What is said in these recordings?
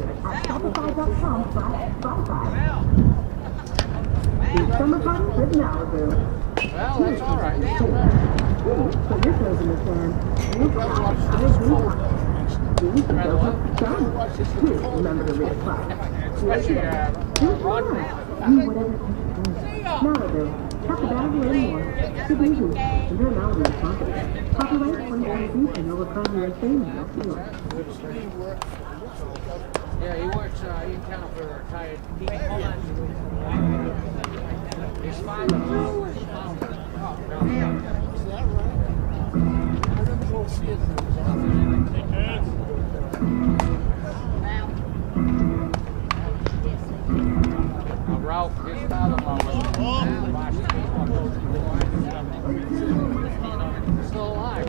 at shopify.com/Spotify. The summer party with Malibu. Well, that's all right. Put your toes in the sand. You fly. These are those fun. Please remember to reapply. Especially, Do fun. Do whatever takes place. Malibu. Talk about it and more. Keep easy. Enjoy Malibu's sponsors. Copyright 2022 and over copyright free. Yeah, he works in town for a retired people. His father. Ralph, his father-in-law was still alive.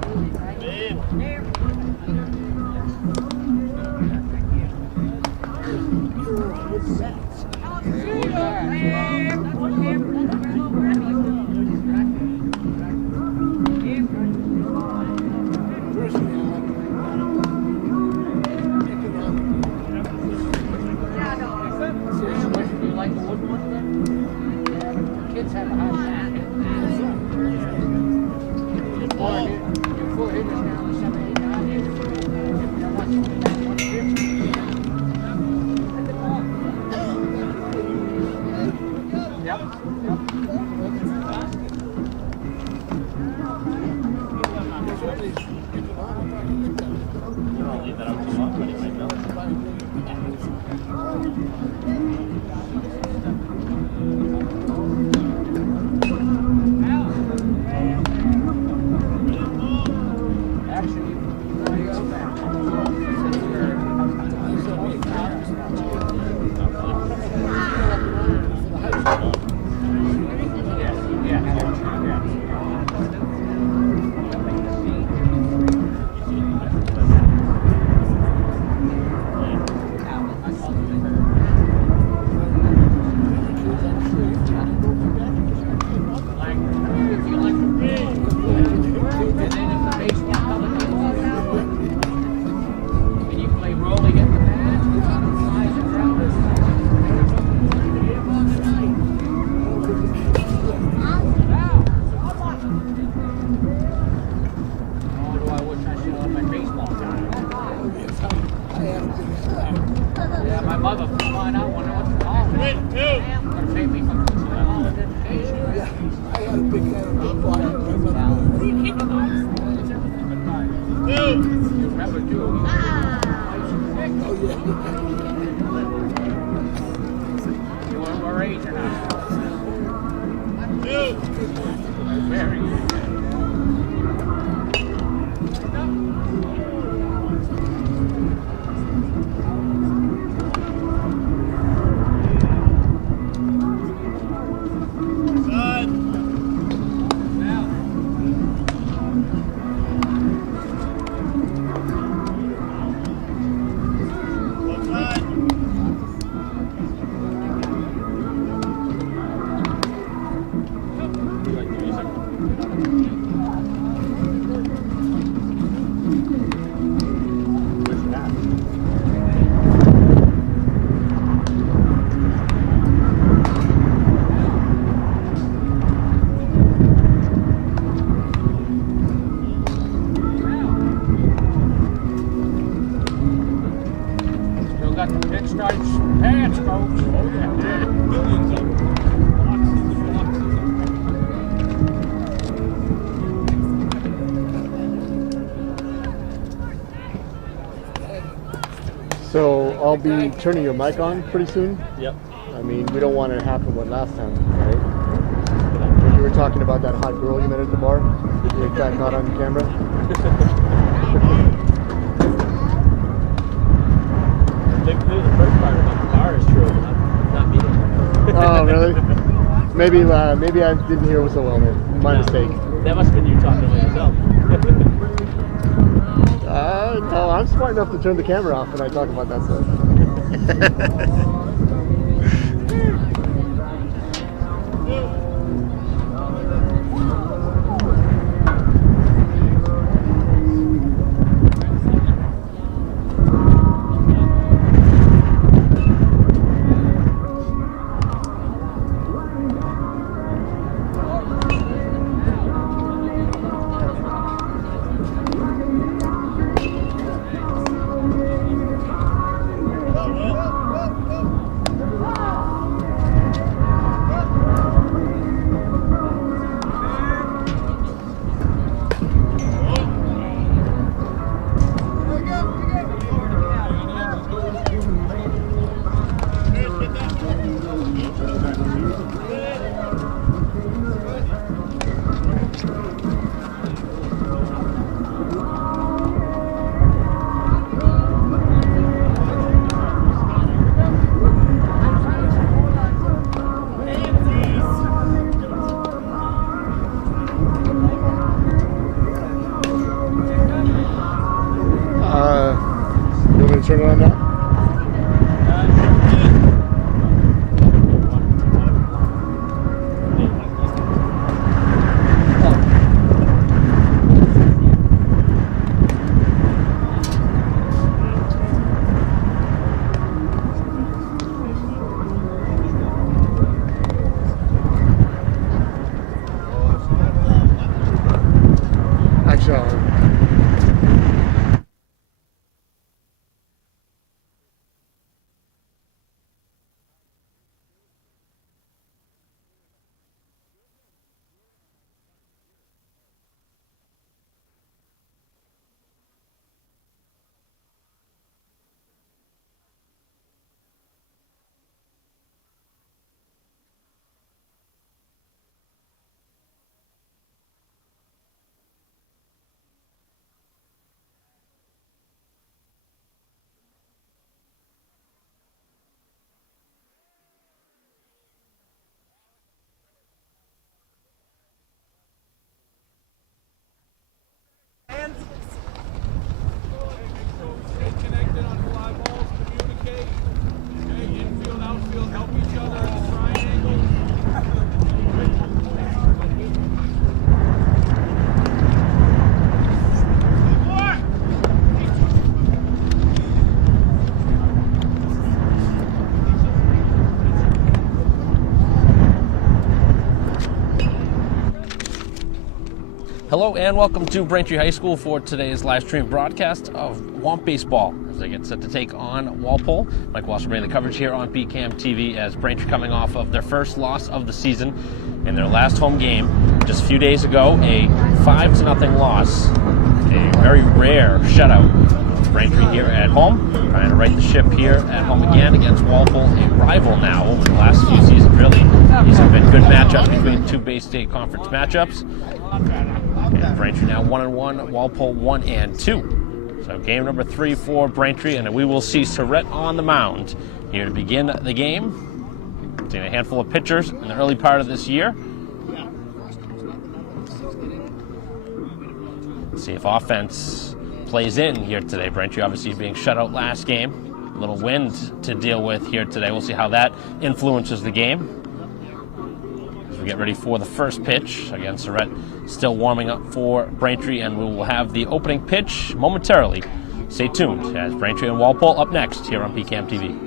Kids have a hard time. Before he was down to 79 years. Yep. I'll leave that up to you, but he might know. Yeah, my mother from flying out when I went to college. Going to pay me for college education. I had a big head of flying. You remember, too? Oh, yeah. You were age or not? Very good. Got the pinstripes pants, folks. Oh, yeah. Millions of them. So I'll be turning your mic on pretty soon. Yep. I mean, we don't want it to happen what last time, right? When you were talking about that hot girl you met at the bar, you got caught on camera. The first part about the bar is true, not meeting her. Oh, really? Maybe I didn't hear it so well, man. My mistake. That must have been you talking about yourself. No, I'm smart enough to turn the camera off when I talk about that stuff. You want me to turn it on now? Stay connected on fly balls, communicate. Okay, infield, outfield, help each other in the triangle. Hello and welcome to Braintree High School for today's live stream broadcast of Womp Baseball as they get set to take on Walpole. Mike Walsh bringing the coverage here on PCAM TV as Braintree coming off of their first loss of the season in their last home game just a few days ago, a 5-0 loss, a very rare shutout. Braintree here at home, trying to right the ship here at home again against Walpole, a rival now over the last few seasons. Really, these have been good matchups between two Bay State Conference matchups. And Braintree now 1-1, Walpole 1-2. So game number 3 for Braintree, and we will see Surrett on the mound here to begin the game. Seen a handful of pitchers in the early part of this year. Let's see if offense plays in here today. Braintree obviously being shut out last game. A little wind to deal with here today. We'll see how that influences the game. As we get ready for the first pitch. Again, Surrett still warming up for Braintree, and we will have the opening pitch momentarily. Stay tuned as Braintree and Walpole up next here on PCAM TV.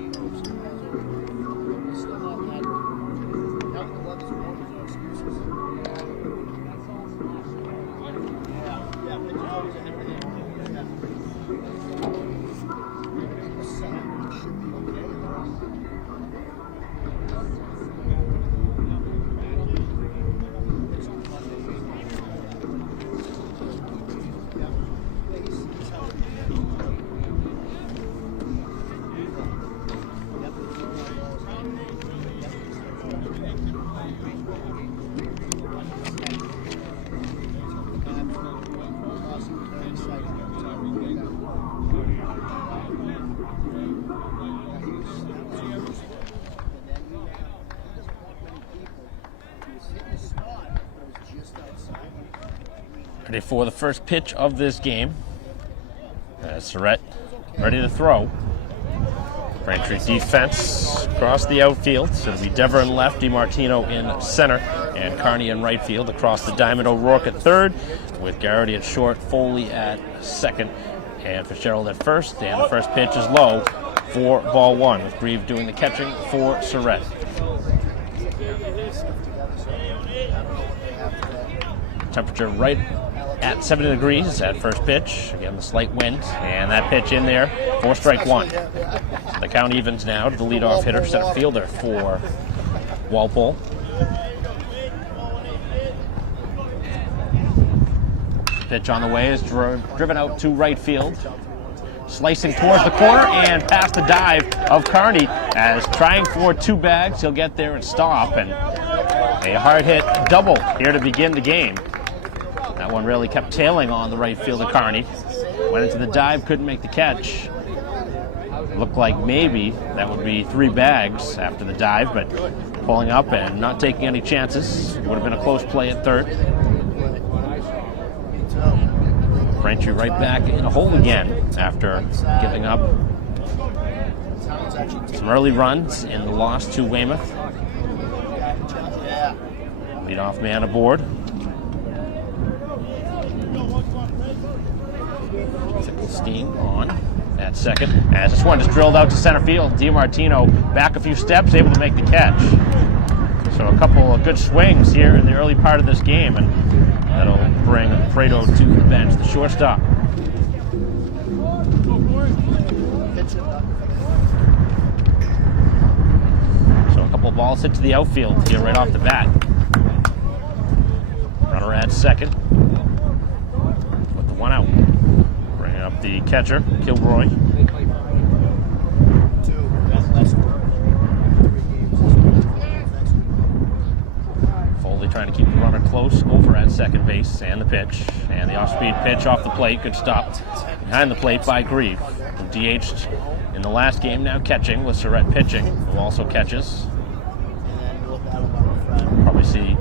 Ready for the first pitch of this game. Surrett ready to throw. Braintree defense across the outfield. So it'll be Dever in left, DiMartino in center, and Carney in right field. Across the diamond, O'Rourke at third, with Garrity at short, Foley at second, and Fitzgerald at first. And the first pitch is low for ball one, with Grieve doing the catching for Surrett. Temperature right at 70 degrees at first pitch. Again, the slight wind, and that pitch in there for strike one. So the count evens now to the leadoff hitter, center fielder for Walpole. Pitch on the way is driven out to right field. Slicing towards the corner and past the dive of Carney as trying for two bags. He'll get there and stop, and a hard hit double here to begin the game. That one really kept tailing on the right fielder Carney. Went into the dive, couldn't make the catch. Looked like maybe that would be three bags after the dive, but pulling up and not taking any chances. Would have been a close play at third. Braintree right back in a hole again after giving up some early runs in the loss to Weymouth. Leadoff man aboard. Steen on at second as this one is drilled out to center field. DiMartino back a few steps, able to make the catch. So a couple of good swings here in the early part of this game, and that'll bring Fredo to the bench, the shortstop. So a couple of balls hit to the outfield here right off the bat. Runner at second with the one out. Bringing up the catcher, Kilroy. Trying to keep the runner close over at second base, and the pitch, and the off-speed pitch off the plate. Good stop behind the plate by Grieve, who DH'd in the last game, now catching with Surrett pitching, who also catches. Probably see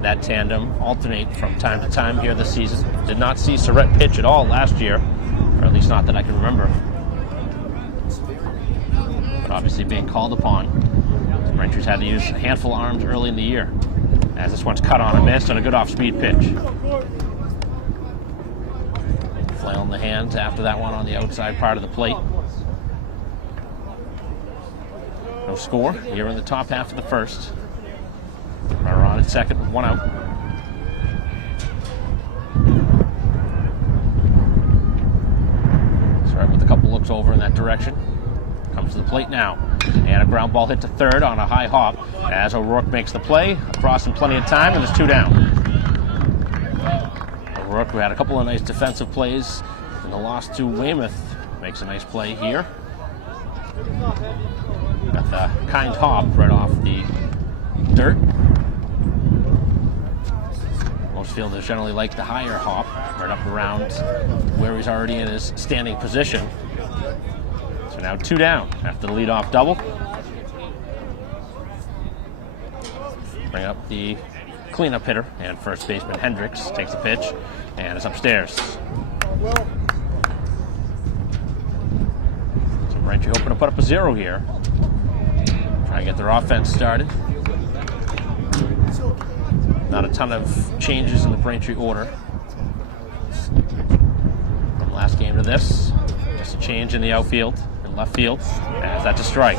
that tandem alternate from time to time here this season. Did not see Surrett pitch at all last year, or at least not that I can remember. But obviously being called upon. Braintree's had to use a handful of arms early in the year, as this one's cut on a miss and a good off-speed pitch. Flail in the hands after that one on the outside part of the plate. No score here in the top half of the first. Runner on at second, one out. Start with a couple looks over in that direction. Comes to the plate now. And a ground ball hit to third on a high hop as O'Rourke makes the play. Across in plenty of time, and there's two down. O'Rourke, who had a couple of nice defensive plays in the loss to Weymouth, makes a nice play here. Got the kind hop right off the dirt. Most fielders generally like the higher hop right up around where he's already in his standing position. So now two down after the leadoff double. Bring up the cleanup hitter, and first baseman Hendricks takes the pitch and is upstairs. So Braintree hoping to put up a zero here. Try and get their offense started. Not a ton of changes in the Braintree order from last game to this. Just a change in the outfield. Left field, as that's a strike.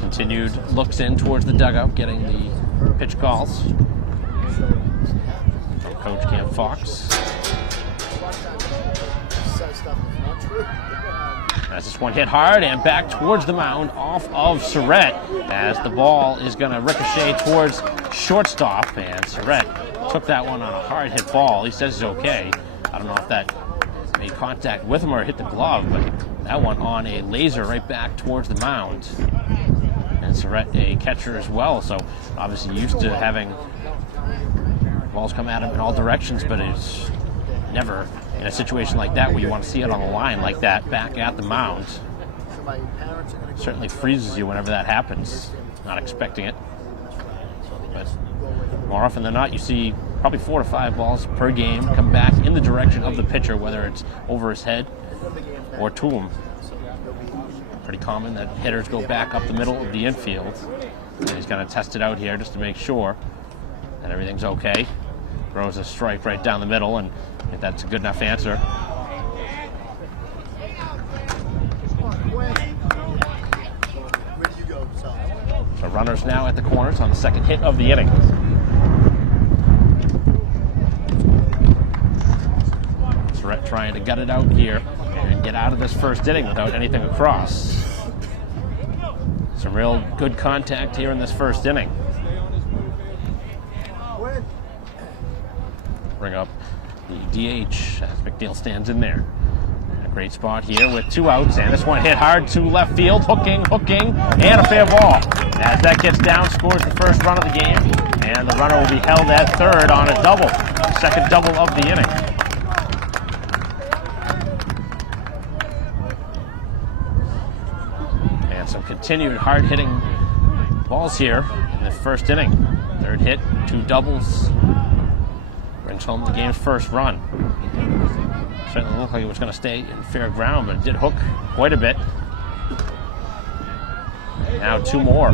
Continued looks in towards the dugout, getting the pitch calls from Coach Cam Fox. As this one hit hard and back towards the mound off of Surrett, as the ball is going to ricochet towards shortstop, and Surrett took that one on a hard hit ball. He says it's okay. I don't know if that made contact with him or hit the glove, but that one on a laser right back towards the mound. And Surrett a catcher as well, so obviously used to having balls come at him in all directions, but it's never in a situation like that where you want to see it on the line like that back at the mound. Certainly freezes you whenever that happens. Not expecting it. But more often than not, you see probably 4 to 5 balls per game come back in the direction of the pitcher, whether it's over his head or to him. Pretty common that hitters go back up the middle of the infield. And he's going to test it out here just to make sure that everything's okay. Throws a strike right down the middle, and if that's a good enough answer. So runners now at the corners on the second hit of the inning. Surratt trying to gut it out here and get out of this first inning without anything across. Some real good contact here in this first inning. Bring up the DH as McNeil stands in there. A great spot here with 2 outs, and this one hit hard to left field, hooking, and a fair ball. As that gets down, scores the first run of the game, and the runner will be held at third on a double, second double of the inning. And some continued hard-hitting balls here in the first inning. Third hit, 2 doubles. Brings home the game's first run. Certainly looked like it was going to stay in fair ground, but it did hook quite a bit. Now 2 more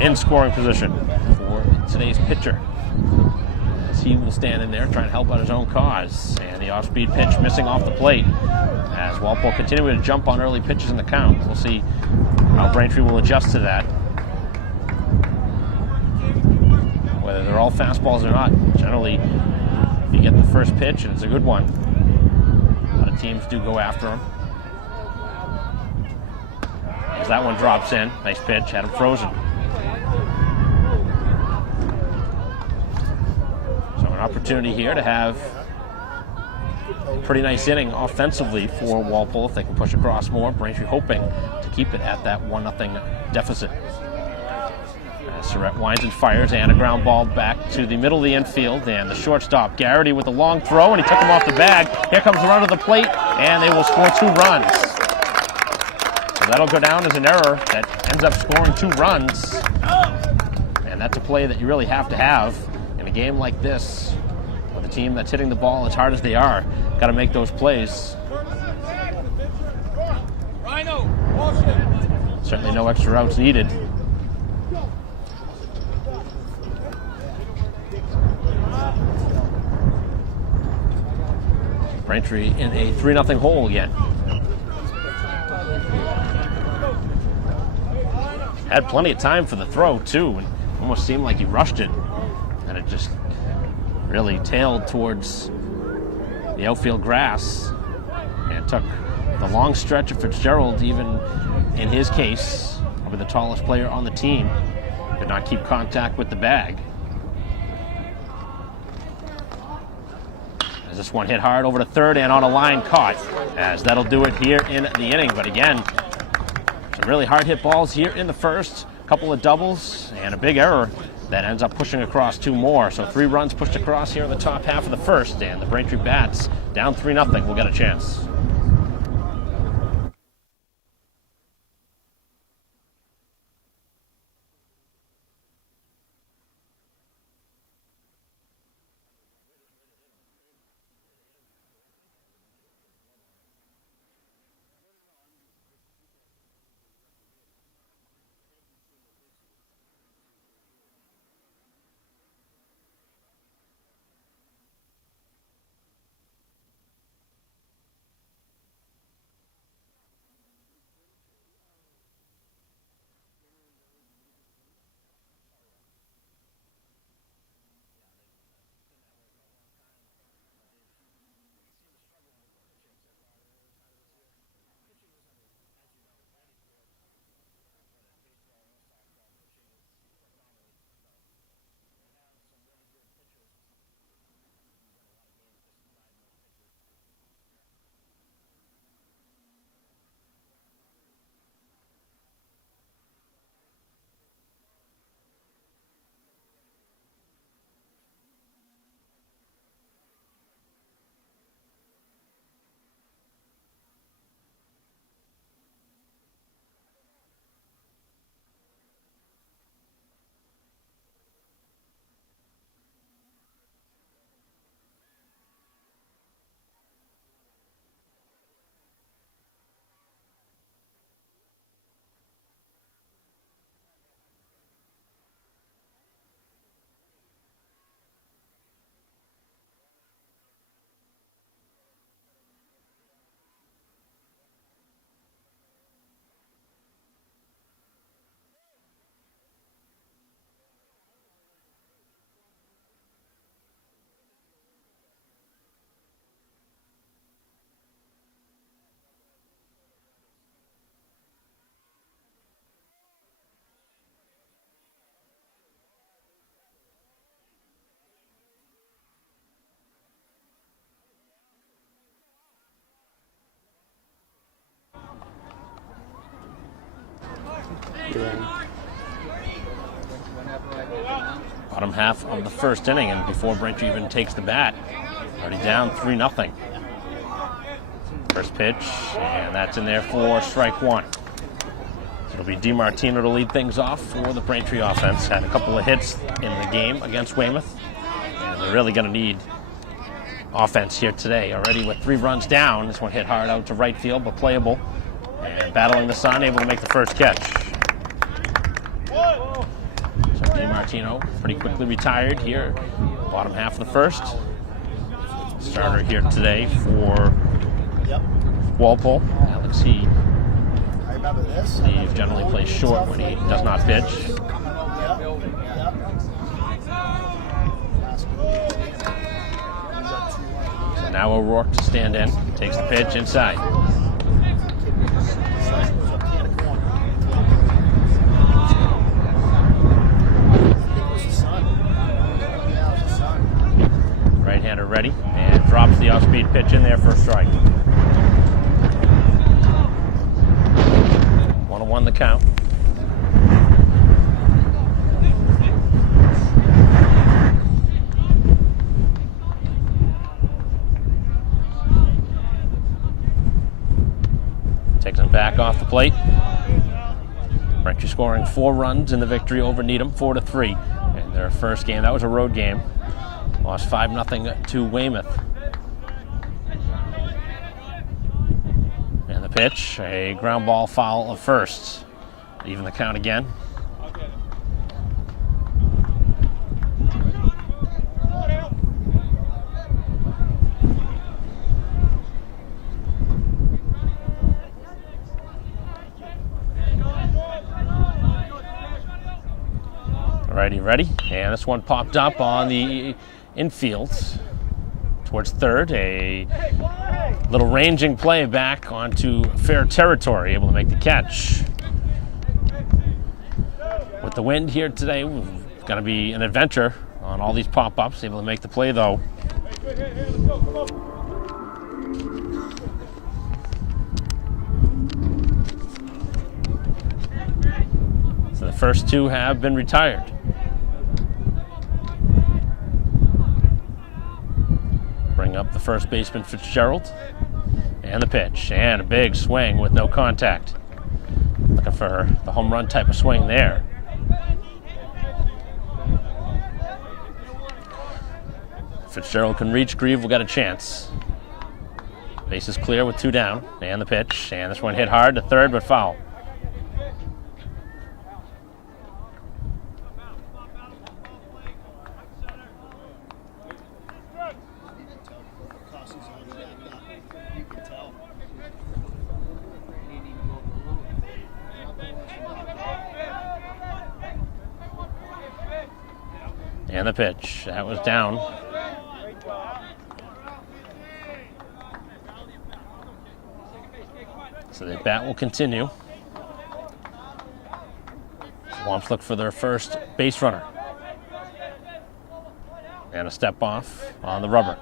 in scoring position for today's pitcher, as he will stand in there trying to help out his own cause. And the off-speed pitch missing off the plate as Walpole continuing to jump on early pitches in the count. We'll see how Braintree will adjust to that. Whether they're all fastballs or not, generally if you get the first pitch and it's a good one, a lot of teams do go after them. As that one drops in, nice pitch, had him frozen. So an opportunity here to have a pretty nice inning offensively for Walpole if they can push across more. Braintree hoping to keep it at that 1-0 deficit. Surratt winds and fires, and a ground ball back to the middle of the infield, and the shortstop Garrity with a long throw, and he took him off the bag. Here comes the run to the plate, and they will score 2 runs. So that'll go down as an error that ends up scoring 2 runs, and that's a play that you really have to have in a game like this with a team that's hitting the ball as hard as they are. Got to make those plays. Certainly no extra outs needed. Braintree in a 3-0 hole again. Had plenty of time for the throw too, and almost seemed like he rushed it, and it just really tailed towards the outfield grass and took the long stretch of Fitzgerald, even in his case, probably the tallest player on the team, could not keep contact with the bag. As this one hit hard over to third and on a line caught, as that'll do it here in the inning. But again, some really hard hit balls here in the first, a couple of doubles and a big error that ends up pushing across 2 more. So 3 runs pushed across here in the top half of the first, and the Braintree Bats down 3-0 will get a chance. Yeah. Bottom half of the first inning, and before Braintree even takes the bat, already down 3-0. First pitch, and that's in there for strike one. So it'll be DiMartino to lead things off for the Braintree offense. Had a couple of hits in the game against Weymouth, and they're really going to need offense here today. Already with 3 runs down, this one hit hard out to right field, but playable. And battling the sun, able to make the first catch. So DiMartino pretty quickly retired here, bottom half of the first. Starter here today for Walpole. Alex, he generally plays short when he does not pitch. So now O'Rourke to stand in, takes the pitch inside. Right-hander ready, and drops the off-speed pitch in there for a strike. 1-1 the count. Takes him back off the plate. Braintree scoring 4 runs in the victory over Needham, 4-3 in their first game. That was a road game. Lost 5-0 to Weymouth. And the pitch, a ground ball foul of first. Even the count again. Alrighty, ready. And this one popped up on the infield towards third. A little ranging play back onto fair territory, able to make the catch. With the wind here today, it's going to be an adventure on all these pop-ups. Able to make the play though. So the first 2 have been retired. Bring up the first baseman Fitzgerald, and the pitch, and a big swing with no contact. Looking for the home run type of swing there. Fitzgerald can reach, Grieve will get a chance. Base is clear with 2 down, and the pitch, and this one hit hard to third but foul. And the pitch, that was down. So the bat will continue. Swamps look for their first base runner. And a step off on the rubber.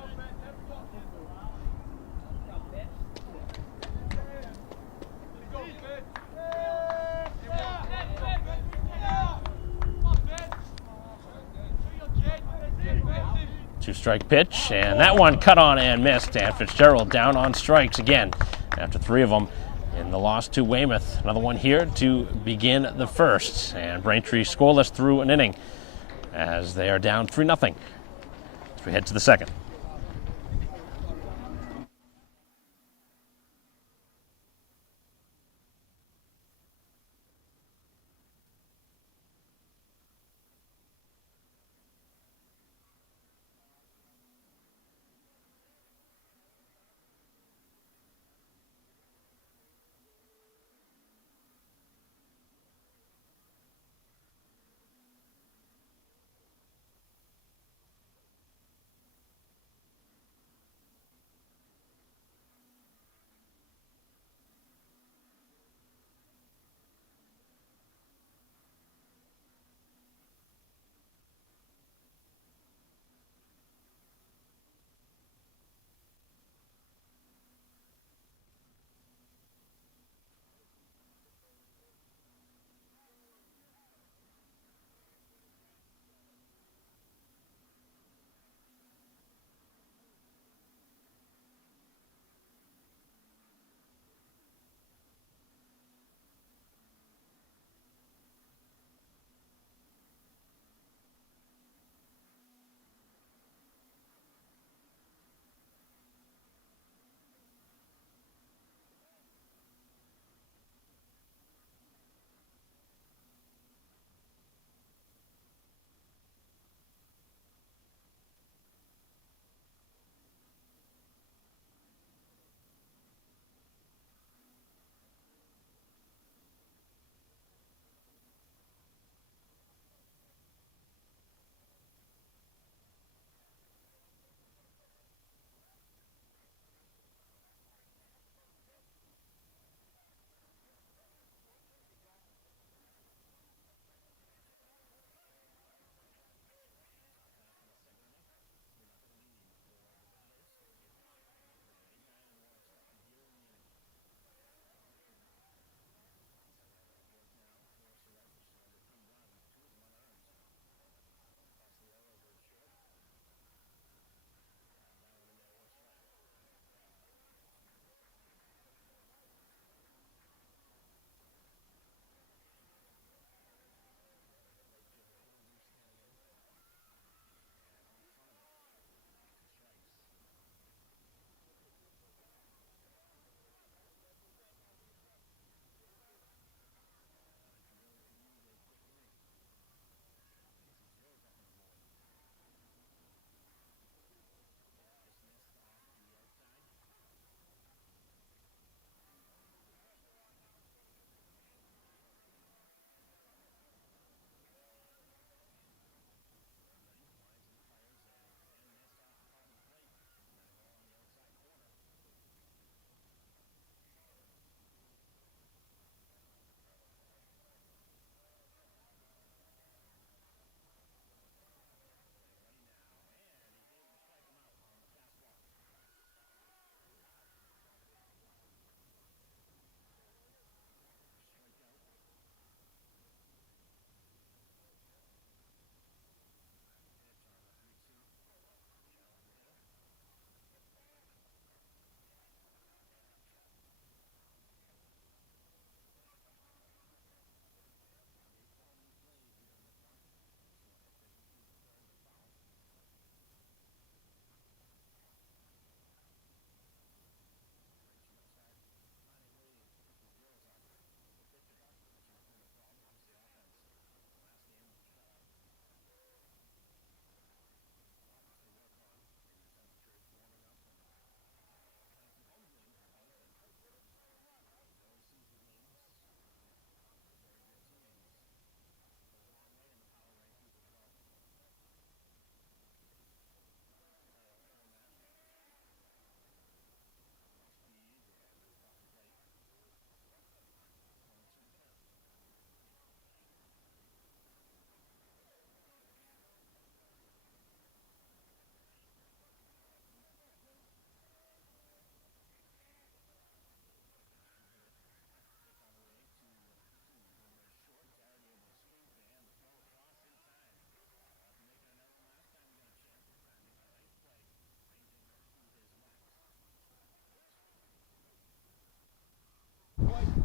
Two-strike pitch, and that one cut on and missed, and Fitzgerald down on strikes again after 3 of them in the loss to Weymouth. Another one here to begin the first, and Braintree scoreless through an inning as they are down 3-0 as we head to the second.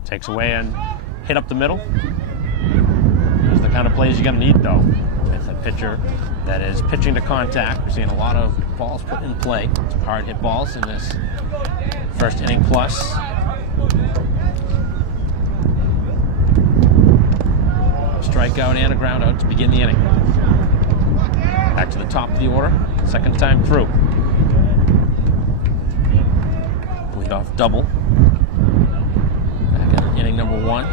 Takes away and hit up the middle. Those are the kind of plays you're going to need, though, with a pitcher that is pitching to contact. We're seeing a lot of balls put in play. Some hard hit balls in this first inning plus. A strikeout and a ground out to begin the inning. Back to the top of the order, second time through. Leadoff double. Back in inning number 1.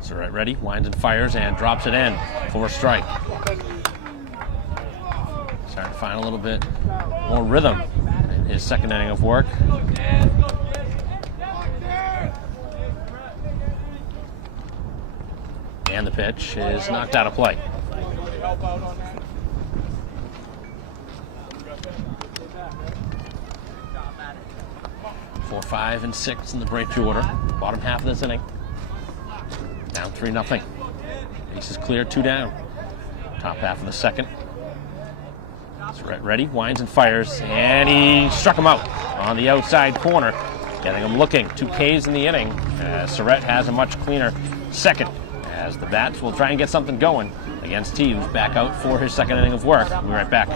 Surratt ready, winds and fires and drops it in for a strike. Starting to find a little bit more rhythm in his second inning of work. And the pitch is knocked out of play. 4, 5, and 6 in the Braintree order. Bottom half of this inning. Down 3-0. Bases clear, 2 down. Top half of the second. Surratt ready, winds and fires, and he struck him out on the outside corner, getting him looking. 2 Ks in the inning, as Surratt has a much cleaner second, as the Bats will try and get something going against T, who's back out for his second inning of work. We'll be right back.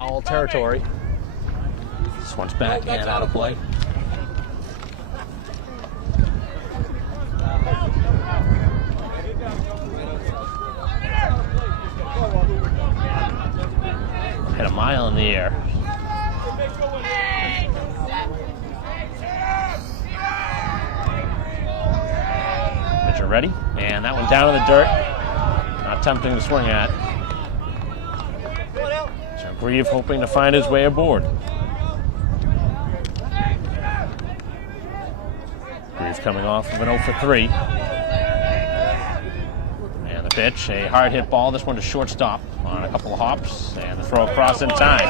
Foul territory. This one's back and out of play. Hit a mile in the air. Pitcher ready, and that one down in the dirt. Not tempting to swing at. Grieve hoping to find his way aboard. Grieve coming off of an 0 for 3. And the pitch, a hard hit ball. This one to shortstop on a couple of hops, and the throw across in time.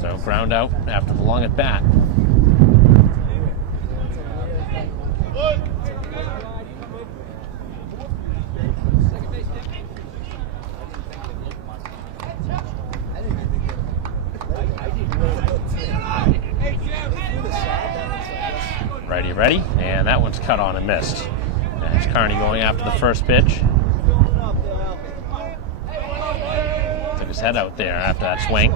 So ground out after the long at bat. Righty ready, and that one's cut on and missed. That's Carney going after the first pitch. Took his head out there after that swing.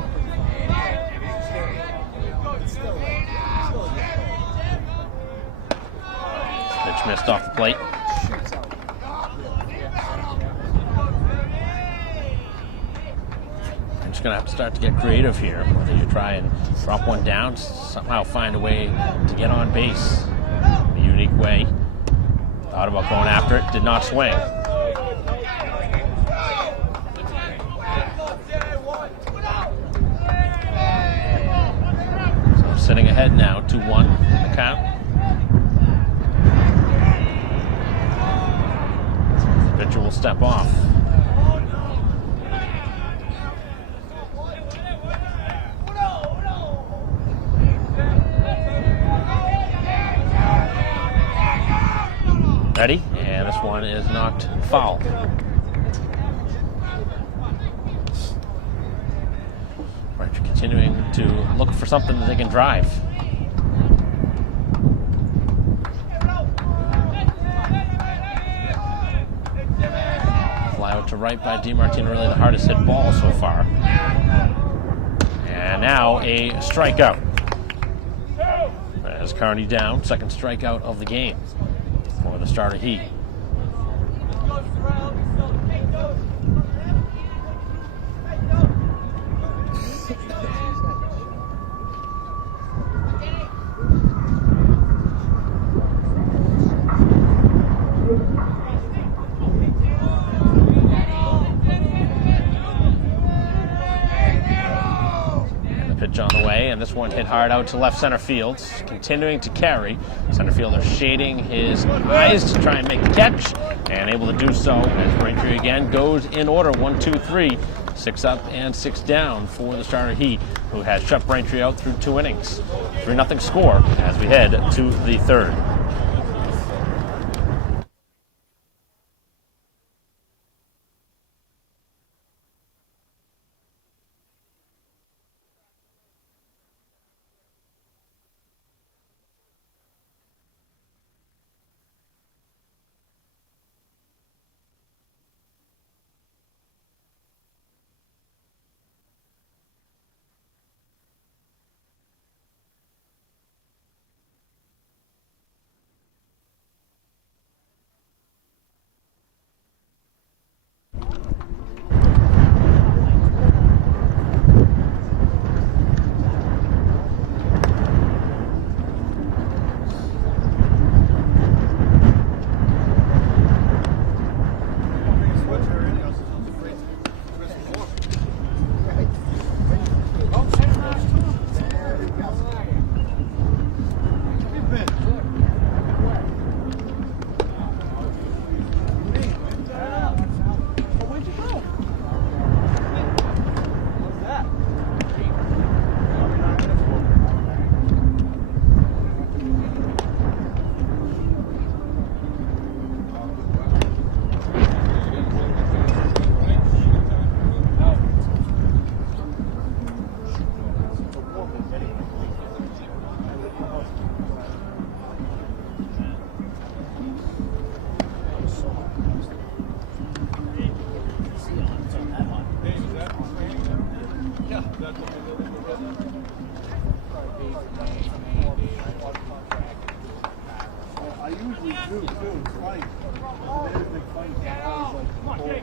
Pitch missed off the plate. I'm just going to have to start to get creative here. Whether you try and drop one down, somehow find a way to get on base in a unique way. Thought about going after it, did not swing. So sitting ahead now, 2-1 in the count. Pitcher will step off. Ready? And this one is knocked foul. Braintree continuing to look for something that they can drive. Fly out to right by DiMartino, really the hardest hit ball so far. And now a strikeout. As Carney down, second strikeout of the game for the starter Heat. Pitch on the way, and this one hit hard out to left center field. Continuing to carry. Center fielder shading his eyes to try and make the catch, and able to do so as Braintree again goes in order. 1, 2, 3. 6 up and 6 down for the starter Heat, who has shut Braintree out through 2 innings. 3-0 score as we head to the third. I usually do too. It's funny. There's big funny.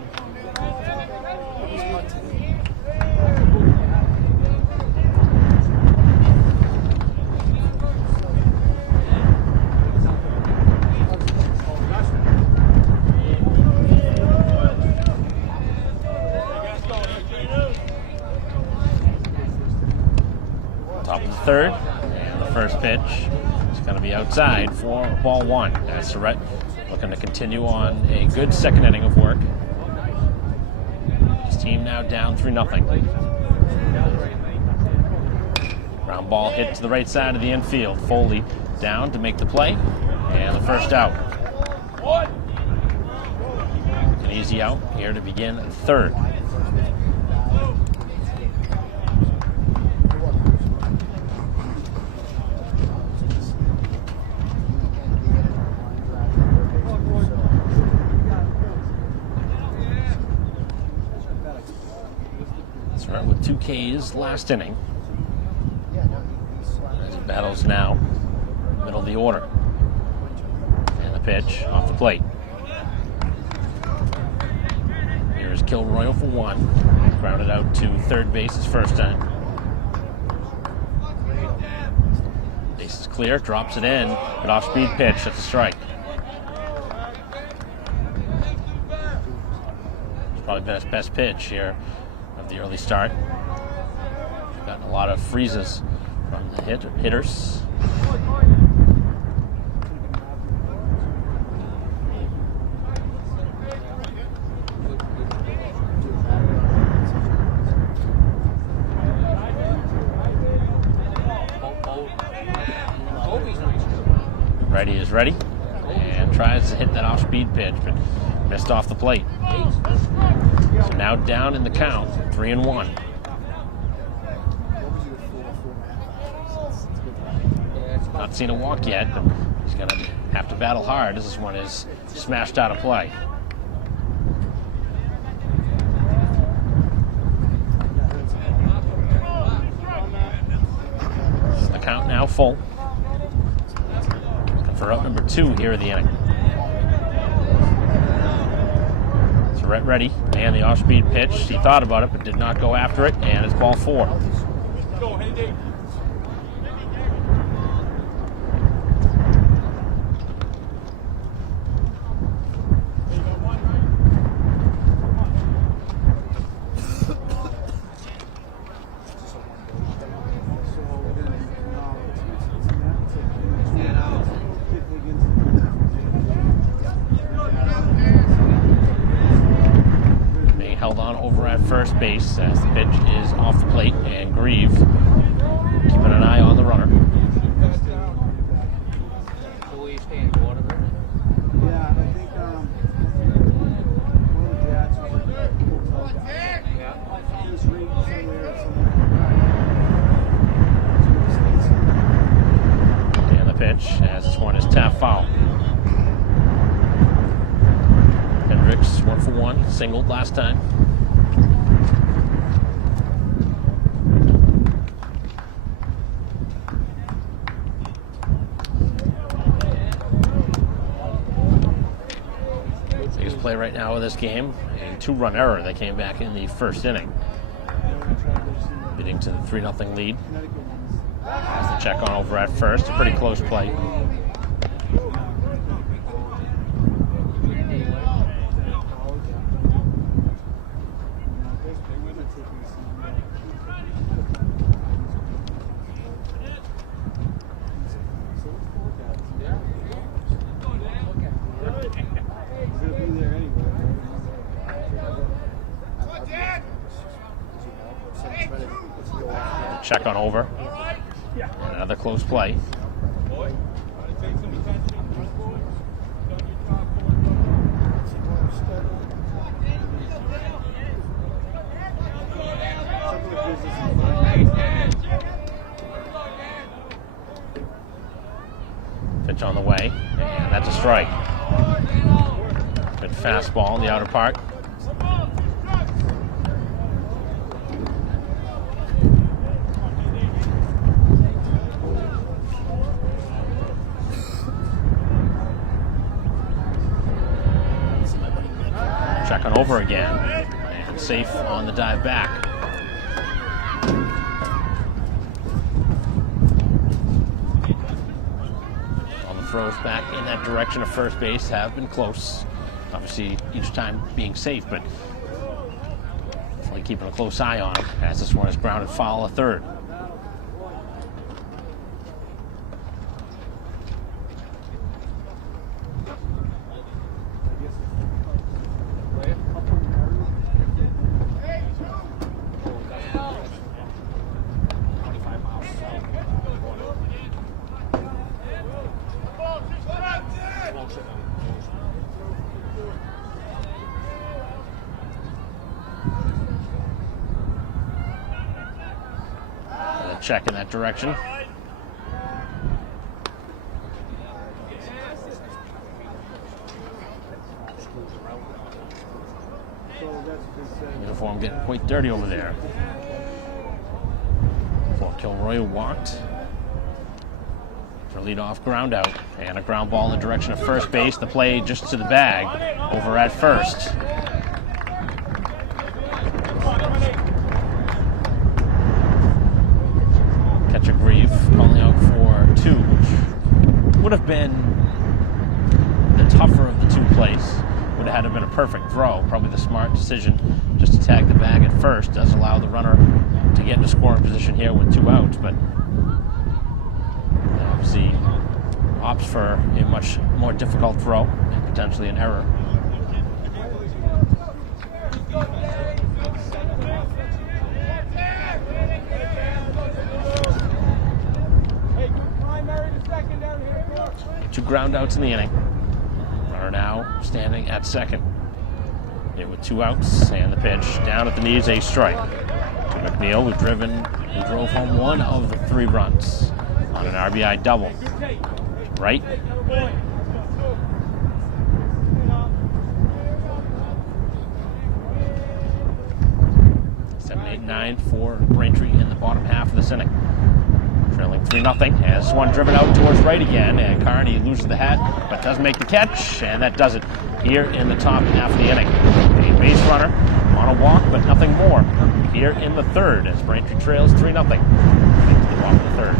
Top of the third, and the first pitch is going to be outside for ball 1. As Surratt looking to continue on a good second inning of work. His team now down 3-0. Ground ball hit to the right side of the infield. Foley down to make the play, and the first out. An easy out here to begin third. Start with 2 Ks last inning. As he battles now, middle of the order. And the pitch off the plate. Here's Kilroy for 1. Grounded out to third base his first time. Base is clear, drops it in. An off-speed pitch, that's a strike. It's probably been his best pitch here of the early start. Gotten a lot of freezes from the hitters. Righty is ready and tries to hit that off-speed pitch, but missed off the plate. So now down in the count, 3-1. Not seen a walk yet, but he's going to have to battle hard. This one is smashed out of play. The count now full. Looking for out number 2 here in the inning. Surrett ready, and the off-speed pitch. He thought about it, but did not go after it, and it's ball 4. Go, Henry. Held on over at first base as the pitch is off the plate, and Grieve keeping an eye on the runner. So will you stay in water? Yeah, I think one of the dads was like a hotel guy. Yeah. He was reading somewhere. And the pitch as this one is tap foul. Hendricks 1 for 1, singled last time. Biggest play right now in this game, a 2-run error that came back in the first inning, leading to the 3-0 lead. Has the check on over at first, a pretty close play. Check on over. And another close play. Pitch on the way, and that's a strike. Good fastball in the outer part. Check on over again, and safe on the dive back. All the throws back in that direction of first base have been close. Obviously, each time being safe, but definitely keeping a close eye on him as this one is grounded foul at third. check in that direction. Uniform getting quite dirty over there. For Kilroy walked for leadoff ground out, and a ground ball in the direction of first base. The play just to the bag over at first. Catcher Grieve calling out for 2, which would have been the tougher of the 2 plays. Would have had to have been a perfect throw. Probably the smart decision just to tag the bag at first. Does allow the runner to get into scoring position here with 2 outs, but obviously opts for a much more difficult throw and potentially an error. Two ground outs in the inning. Runner now standing at second. Here with 2 outs and the pitch down at the knees, a strike. McNeil, who drove home 1 of the 3 runs on an RBI double. Right. Seven, 8, 9 for Braintree in the bottom half of this inning. Trailing 3-0 as one driven out towards right again, and Carney loses the hat but does make the catch, and that does it here in the top half of the inning. A base runner on a walk, but nothing more here in the third as Braintree trails 3-0 into the bottom of the third.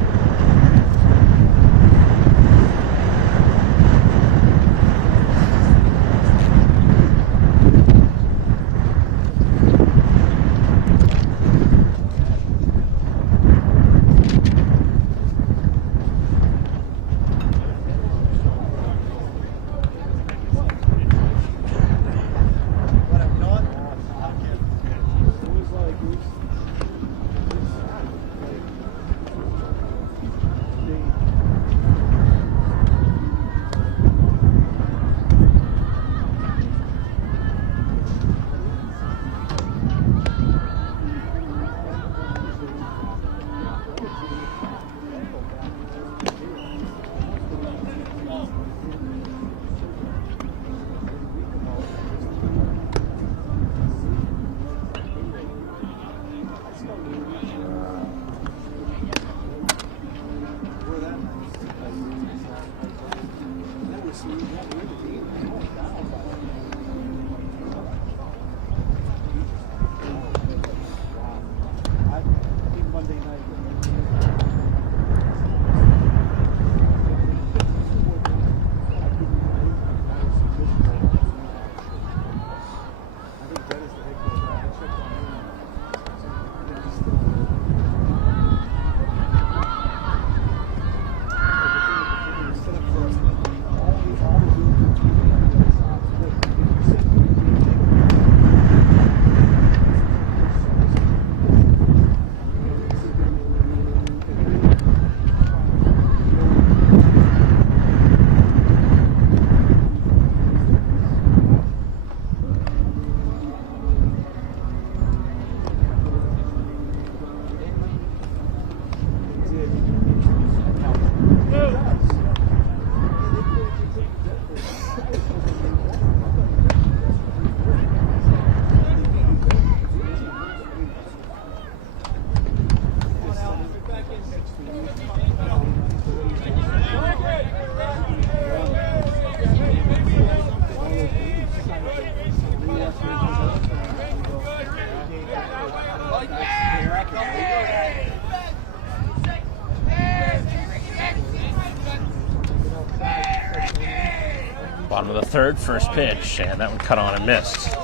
Bottom of the third, first pitch, and that one cut on and missed.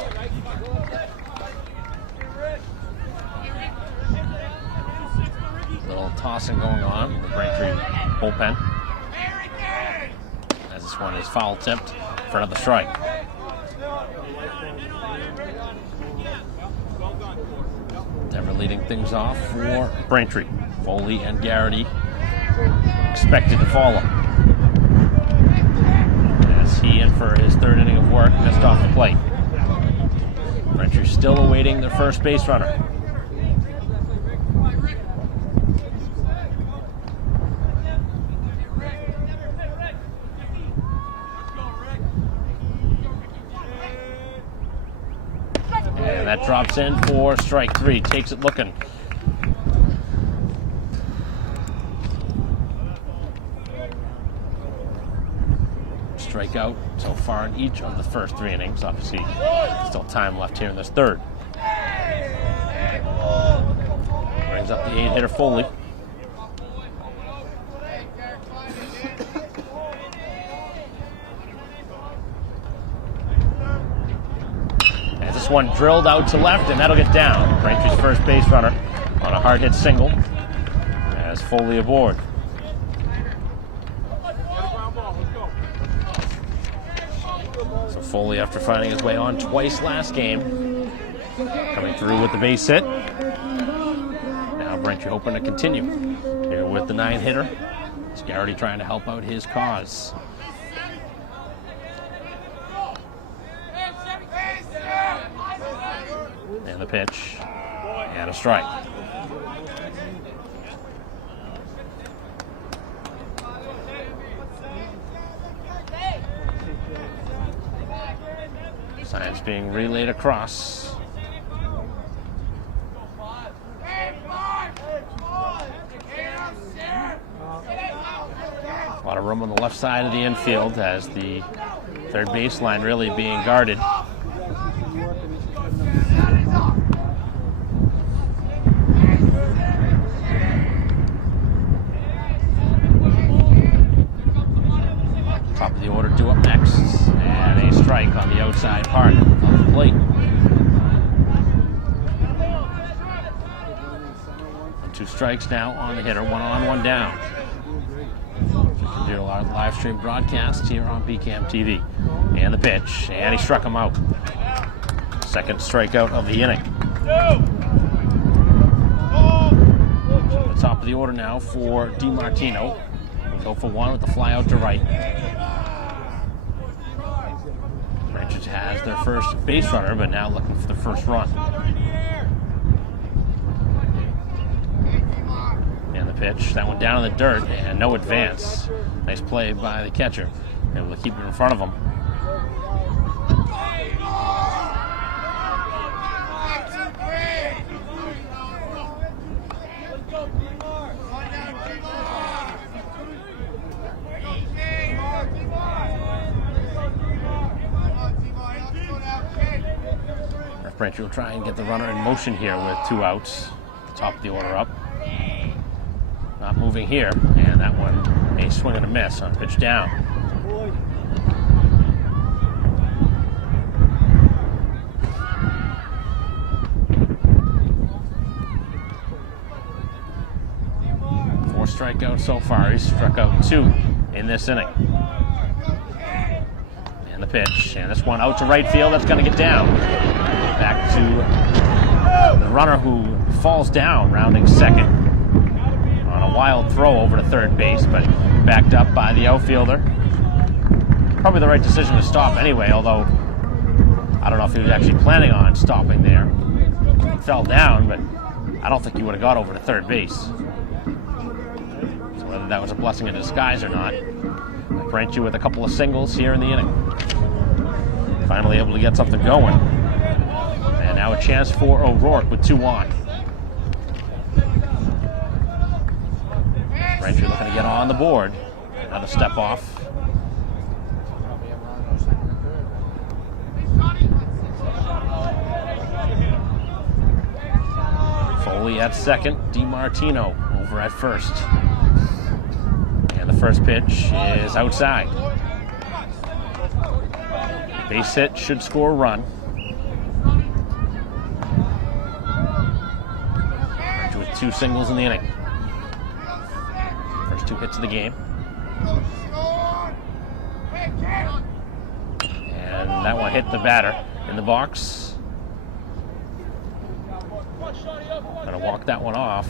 Little tossing going on in the Braintree bullpen as this one is foul tipped for another strike. Never leading things off for Braintree. Foley and Garrity expected to follow. As he in for his third inning of work, missed off the plate. Braintree still awaiting their first base runner. that drops in for strike 3. Takes it looking. Strikeout so far in each of the first 3 innings. Obviously, still time left here in this third. Brings up the 8-hitter Foley. And this one drilled out to left, and that'll get down. Braintree's first base runner on a hard hit single as Foley aboard. So Foley, after finding his way on twice last game, coming through with the base hit. Now Braintree hoping to continue here with the 9-hitter. Scarity trying to help out his cause. And the pitch, and a strike. Signs being relayed across. A lot of room on the left side of the infield as the third baseline really being guarded. Top of the order due up next, and a strike on the outside part of the plate. And 2 strikes now on the hitter, 1 on, 1 down. You can do our live stream broadcast here on PCAM TV. And the pitch, and he struck him out. Second strikeout of the inning. The top of the order now for DiMartino. 0 for 1 with the fly out to right. Braintree has their first base runner, but now looking for the first run. And the pitch, that one down in the dirt, and no advance. Nice play by the catcher, able to keep it in front of him. Braintree will try and get the runner in motion here with 2 outs. Top of the order up. Not moving here, and that one a swing and a miss on pitch down. Four strikeouts so far. He's struck out 2 in this inning. And the pitch, and this one out to right field. That's going to get down. Back to the runner who falls down, rounding second on a wild throw over to third base, but backed up by the outfielder. Probably the right decision to stop anyway, although I don't know if he was actually planning on stopping there. He fell down, but I don't think he would have got over to third base. So whether that was a blessing in disguise or not, Braintree with a couple of singles here in the inning. Finally able to get something going. And now a chance for O'Rourke with 2 on. Braintree looking to get on the board. Another step off. Foley at second. DiMartino over at first. And the first pitch is outside. Base hit should score a run. With 2 singles in the inning. First 2 hits of the game. And that one hit the batter in the box. Gonna walk that one off.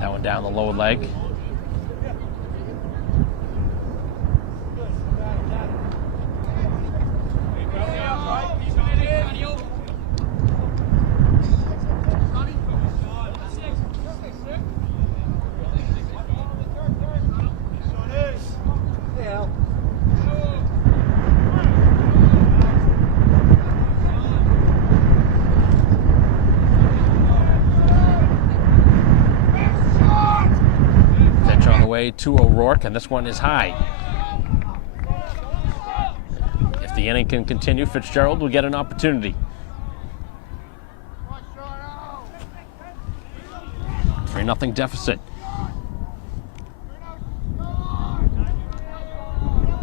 That one down the lower leg. away to O'Rourke, and this one is high. If the inning can continue, Fitzgerald will get an opportunity. 3-0 deficit.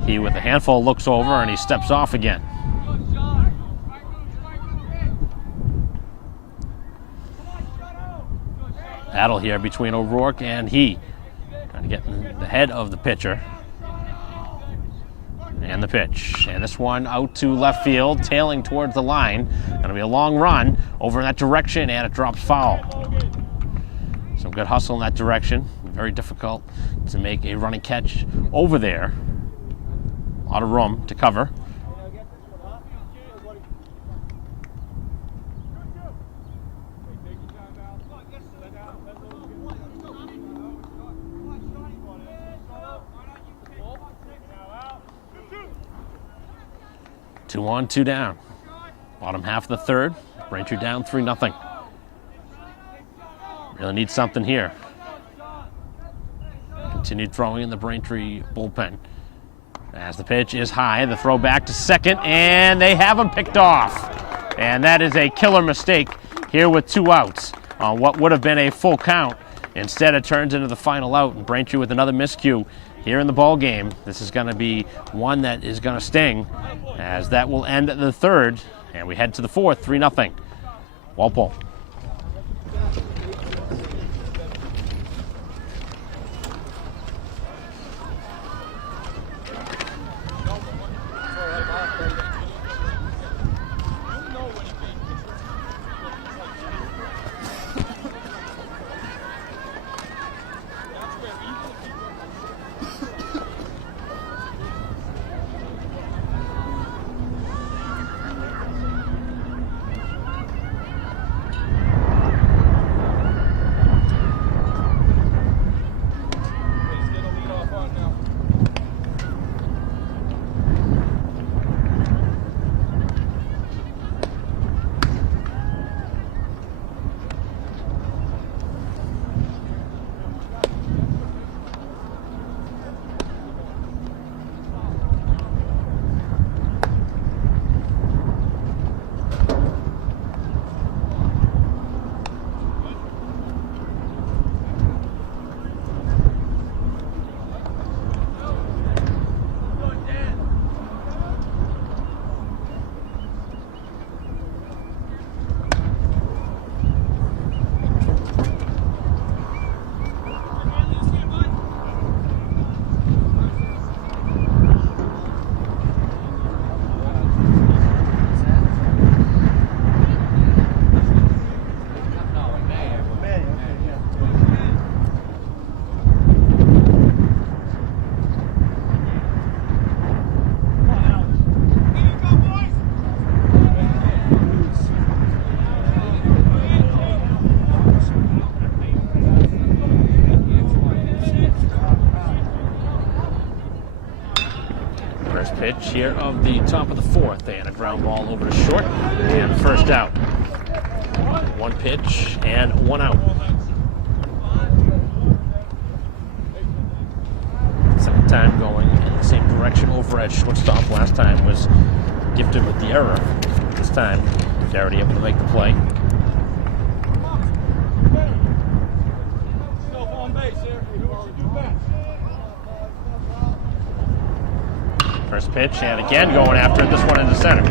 He, with a handful, looks over and he steps off again. Battle here between O'Rourke and he. Trying to get in the head of the pitcher. And the pitch. And this one out to left field, tailing towards the line. Going to be a long run over in that direction, and it drops foul. Some good hustle in that direction. Very difficult to make a running catch over there. A lot of room to cover. 2 on, 2 down. Bottom half of the third. Braintree down 3-0. Really need something here. Continued throwing in the Braintree bullpen. As the pitch is high, the throw back to second, and they have him picked off. And that is a killer mistake here with 2 outs on what would have been a full count. Instead, it turns into the final out, and Braintree with another miscue here in the ball game. This is going to be one that is going to sting, as that will end the third, and we head to the fourth, 3-0. Walpole. Pitch here of the top of the fourth, and a ground ball over to short, and first out. 1 pitch and 1 out. Second time going in the same direction over at shortstop. Last time was gifted with the error. This time, Garrity able to make the play. First pitch, and again going after it, this one into center.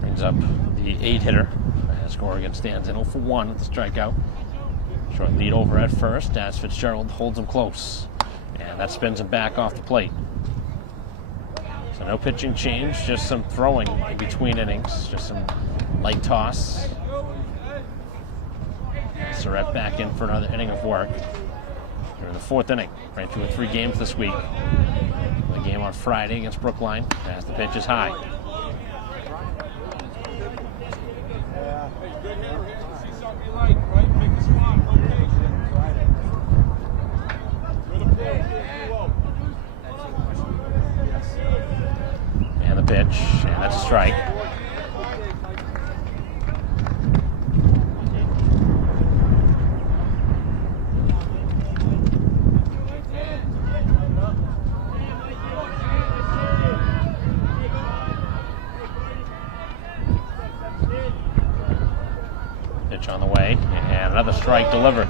Brings up the 8-hitter. Corrigan stands in 0 for 1 with the strikeout. Short lead over at first as Fitzgerald holds him close. And that spins him back off the plate. So no pitching change, just some throwing in between innings. Just some light toss. Surratt back in for another inning of work. We're in the 4th inning. Braintree with 3 games this week. The game on Friday against Brookline as the pitch is high. on the way, and another strike delivered.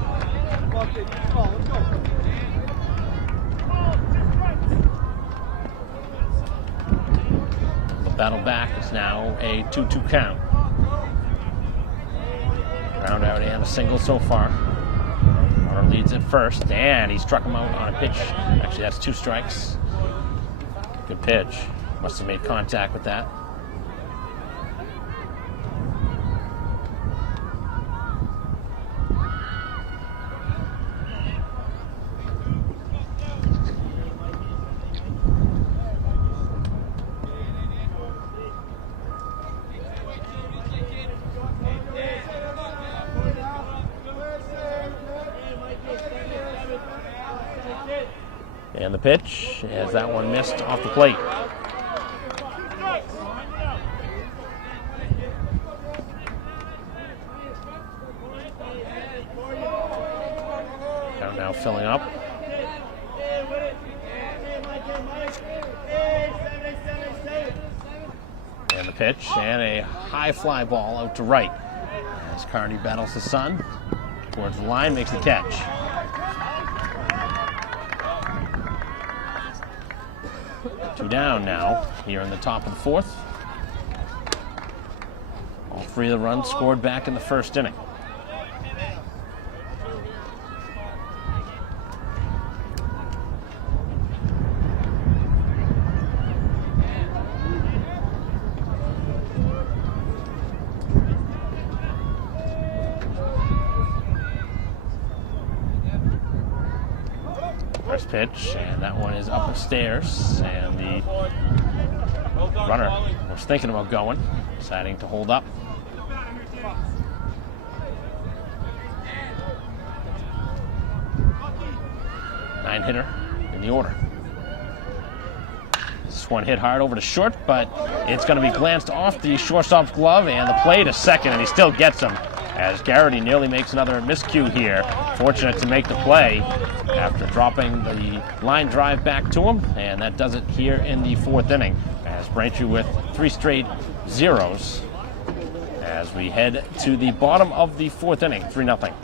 The battle back is now a 2-2 count. Ground out and a single so far. Hunter leads at first, and he struck him out on a pitch. Actually, that's 2 strikes. Good pitch. Must have made contact with that. And the pitch, as that one missed off the plate. Count now filling up. And the pitch, and a high fly ball out to right. As Carney battles the sun towards the line, makes the catch. Two down now, here in the top of the 4th. All 3 of the runs scored back in the 1st inning. First pitch, and that one is up the stairs, and the runner was thinking about going, deciding to hold up. Nine hitter in the order. This one hit hard over to short, but it's going to be glanced off the shortstop's glove, and the play to second, and he still gets him. As Garrity nearly makes another miscue here. Fortunate to make the play after dropping the line drive back to him, and that does it here in the 4th inning. As Braintree with 3 straight zeros as we head to the bottom of the 4th inning, 3-0.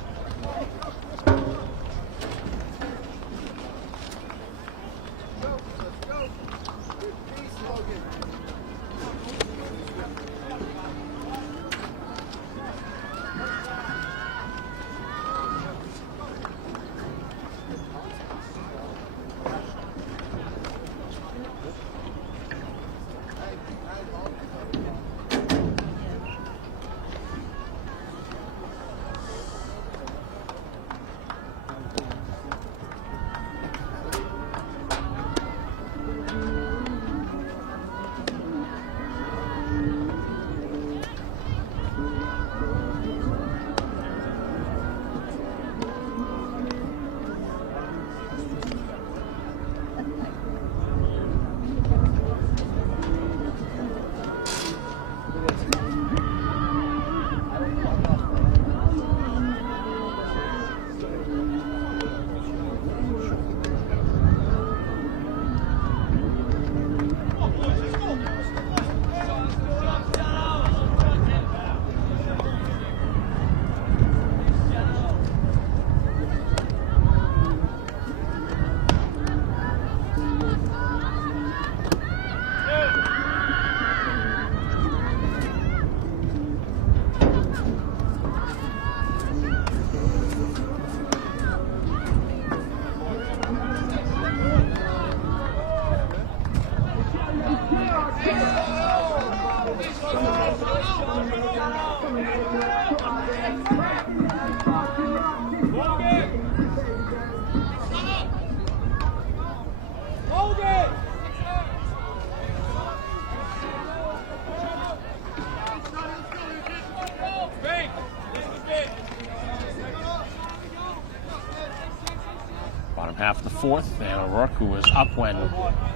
Bottom half of the 4th, and O'Rourke, who was up when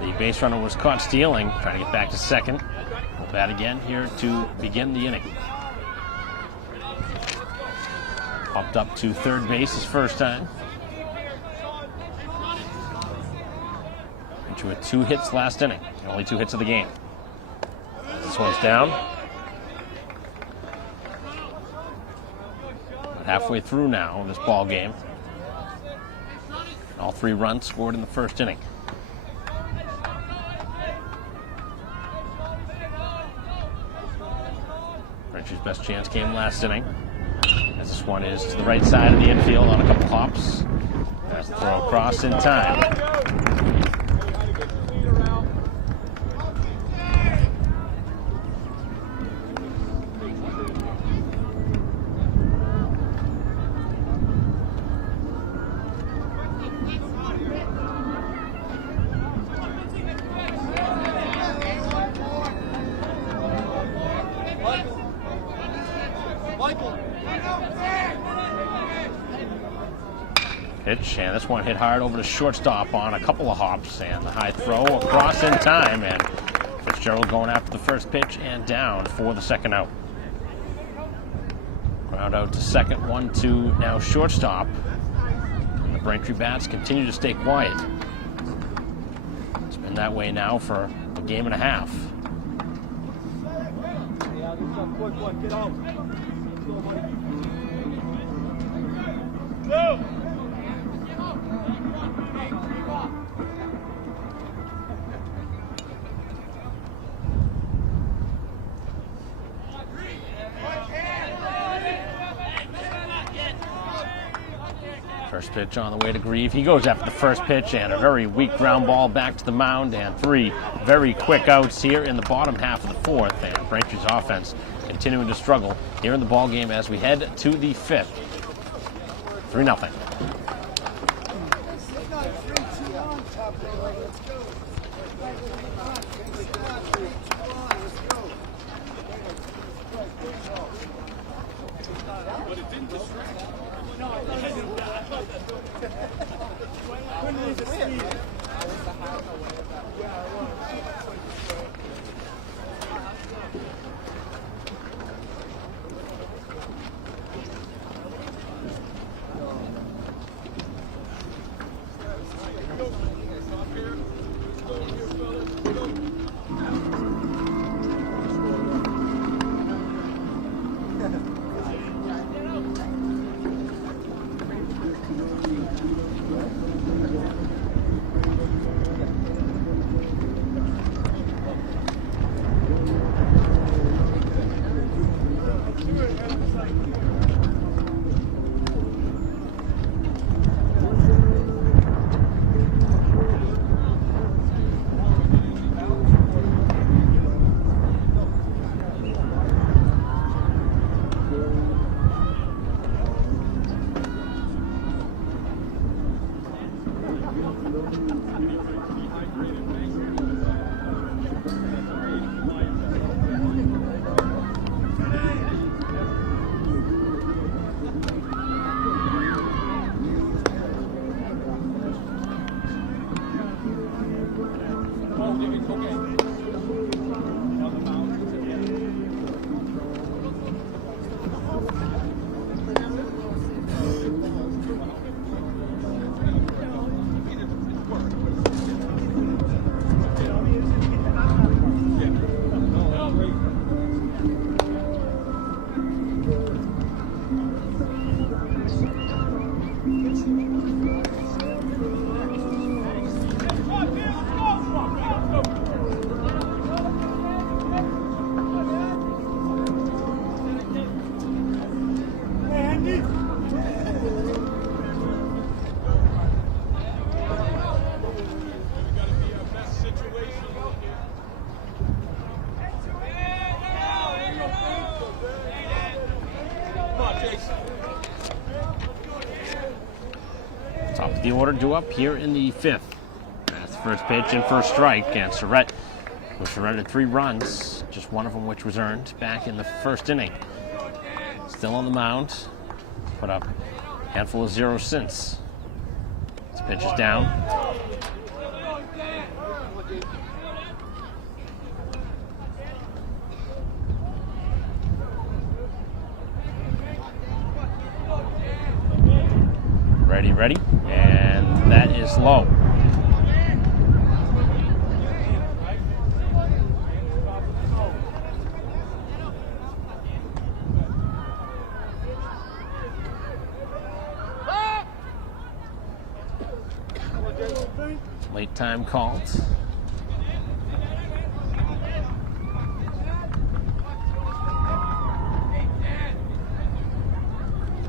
the base runner was caught stealing, trying to get back to second. Will bat again here to begin the inning. Popped up to third base his first time. Into with 2 hits last inning, only 2 hits of the game. This one's down. halfway through now this ball game. All 3 runs scored in the first inning. Braintree's best chance came last inning, as this one is to the right side of the infield on a couple hops. That's the throw across in time. Pitch, and this one hit hard over to shortstop on a couple of hops, and the high throw across in time, and Fitzgerald going after the first pitch and down for the second out. Ground out to second, 1-2 now shortstop. And the Braintree bats continue to stay quiet. It's been that way now for a game and a half. Go! First pitch on the way to Grieve. He goes after the first pitch, and a very weak ground ball back to the mound, and 3 very quick outs here in the bottom half of the 4th. And Braintree's offense continuing to struggle here in the ball game as we head to the 5th. 3-0. Top of the order due up here in the 5th. That's the first pitch and first strike, and Surrett, who surrendered 3 runs, just one of them which was earned back in the first inning. Still on the mound, put up a handful of zeros since. This pitch is down. Ready, and that is low. Late time called.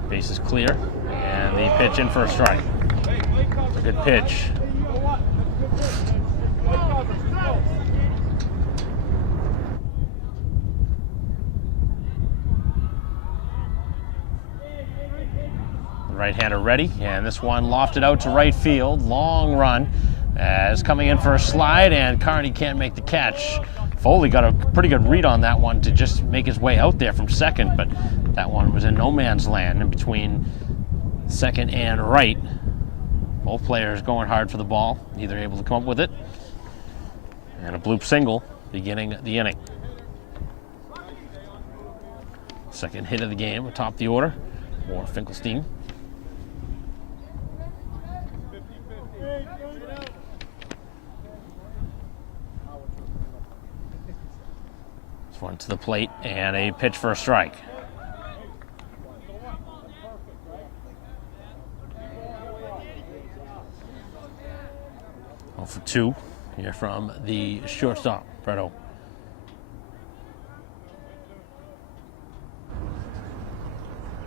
Base is clear, and the pitch in for a strike. It's a good pitch. Right-hander ready, and this one lofted out to right field. Long run as coming in for a slide, and Carney can't make the catch. Foley got a pretty good read on that one to just make his way out there from second, but that one was in no man's land in between second and right. Both players going hard for the ball, neither able to come up with it. And a bloop single beginning the inning. Second hit of the game atop the order for Finkelstein. This one to the plate and a pitch for a strike. Oh for 2 here from the shortstop, Preto.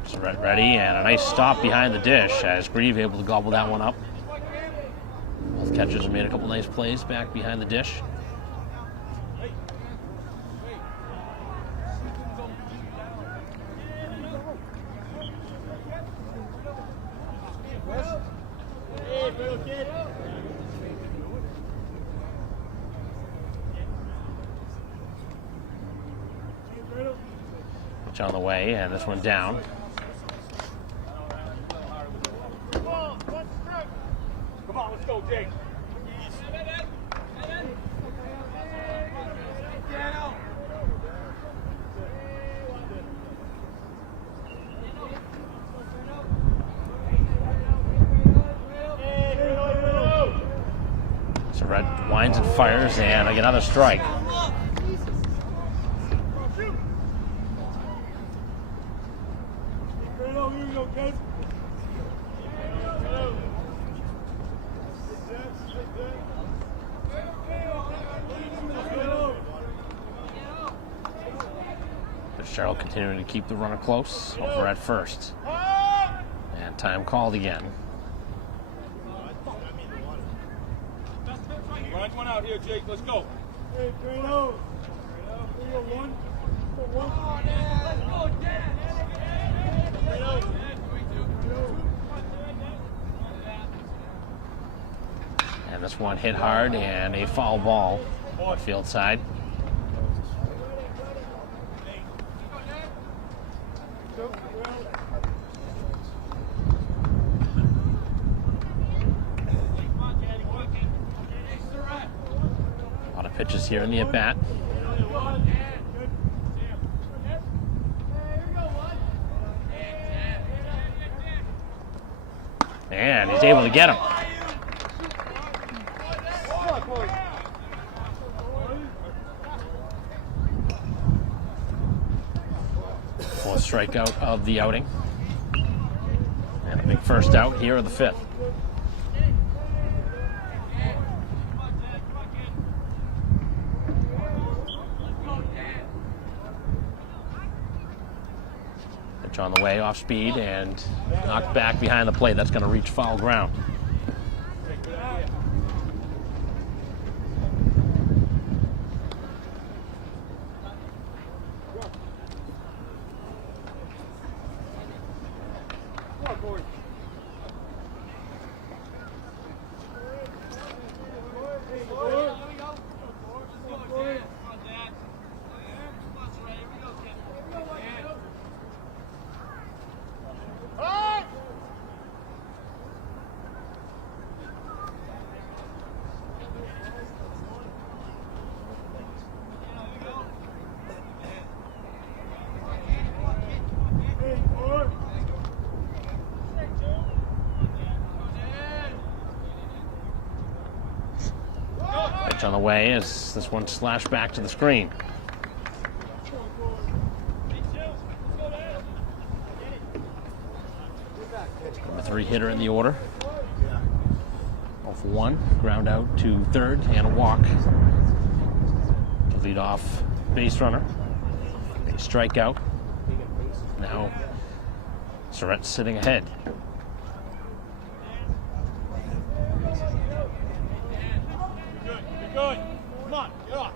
Surrett ready, and a nice stop behind the dish as Grieve able to gobble that one up. Both catchers have made a couple nice plays back behind the dish. Pitch on the way, and this one down. Come on, let's go, Jake. Surrett winds and fires, and another strike. Fitzgerald continuing to keep the runner close over at first. And time called again. Run one out here, Jake. Let's go. Hey, Drano. One. Let's go, Dan. And this one hit hard and a foul ball on field side. A lot of pitches here in the at-bat. And he's able to get him. Fourth strikeout of the outing. And a big first out here in the fifth. Pitch on the way, off speed, and knocked back behind the plate. That's going to reach foul ground. Pitch on the way as this one slashed back to the screen. Number 3 hitter in the order. for 1, ground out to third, and a walk. The leadoff base runner. A strikeout. Now, Surratt's sitting ahead. Good. Come on, get off.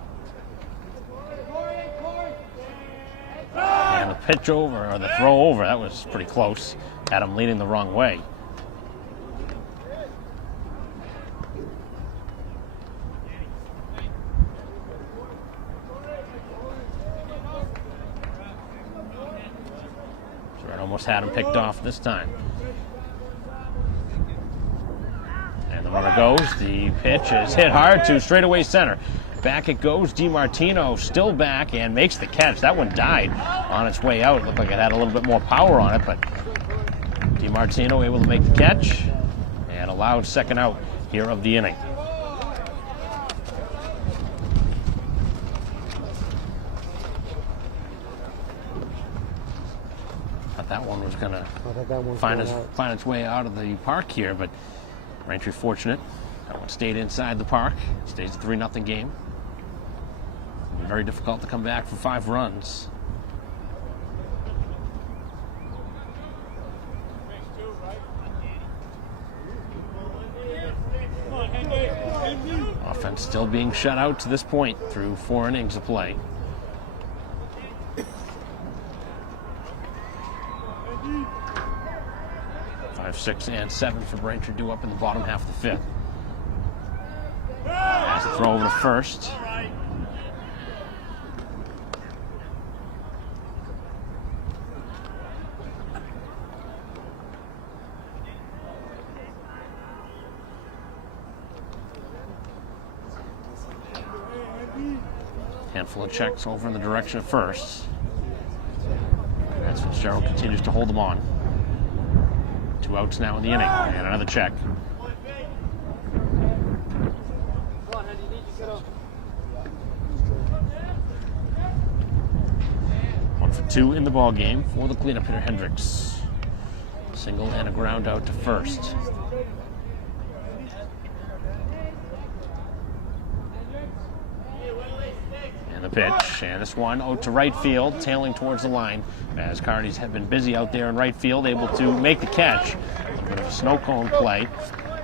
And the pitch over, or the throw over, that was pretty close. Had him leaning the wrong way. Surratt almost had him picked off this time. And the runner goes. The pitch is hit hard to straightaway center. Back it goes. DiMartino still back and makes the catch. That one died on its way out. It looked like it had a little bit more power on it, but DiMartino able to make the catch and allowed second out here of the inning. Thought that one was going to find its way out of the park here, but Braintree fortunate. That one stayed inside the park. It stays a 3-0 game. Very difficult to come back from 5 runs. Offense still being shut out to this point through 4 innings of play. Five, 6, and 7 for Braintree due up in the bottom half of the 5th. Has to throw over to first. Handful of checks over in the direction of first. As Fitzgerald continues to hold them on. 2 outs now in the inning, and another check. One for 2 in the ball game for the cleanup hitter Hendricks. Single and a ground out to first. The pitch, and this one out to right field, tailing towards the line, as Cardies have been busy out there in right field, able to make the catch. A bit of a snow cone play,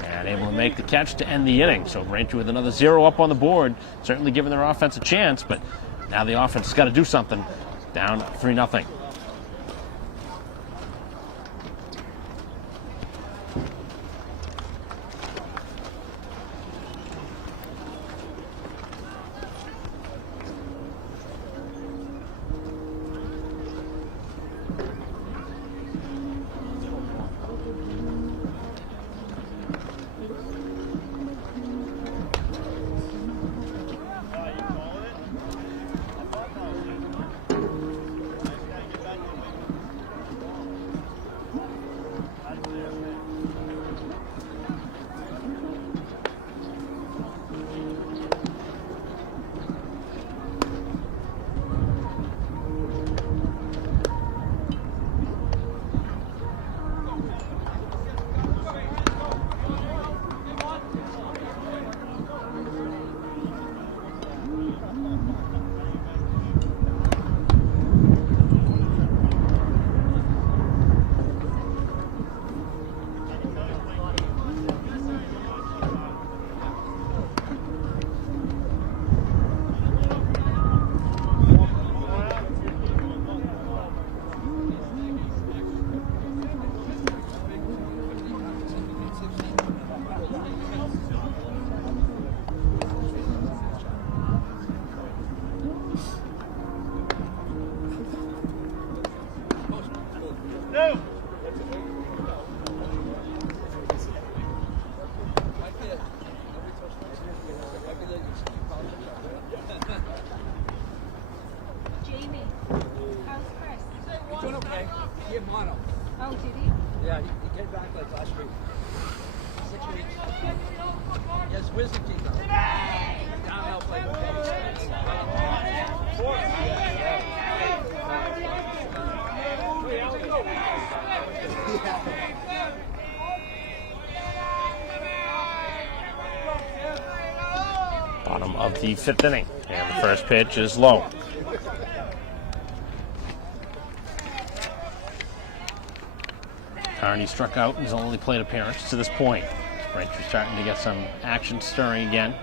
and able to make the catch to end the inning. So Braintree with another 0 up on the board, certainly giving their offense a chance, but now the offense has got to do something. Down 3-0. Oh, did he? Yeah, he came back like last week. 6 weeks. He has wisdom teeth now. Downhill play. of the 5th inning. And the first pitch is low. Carney struck out in his only plate appearance to this point. Braintree starting to get some action stirring again.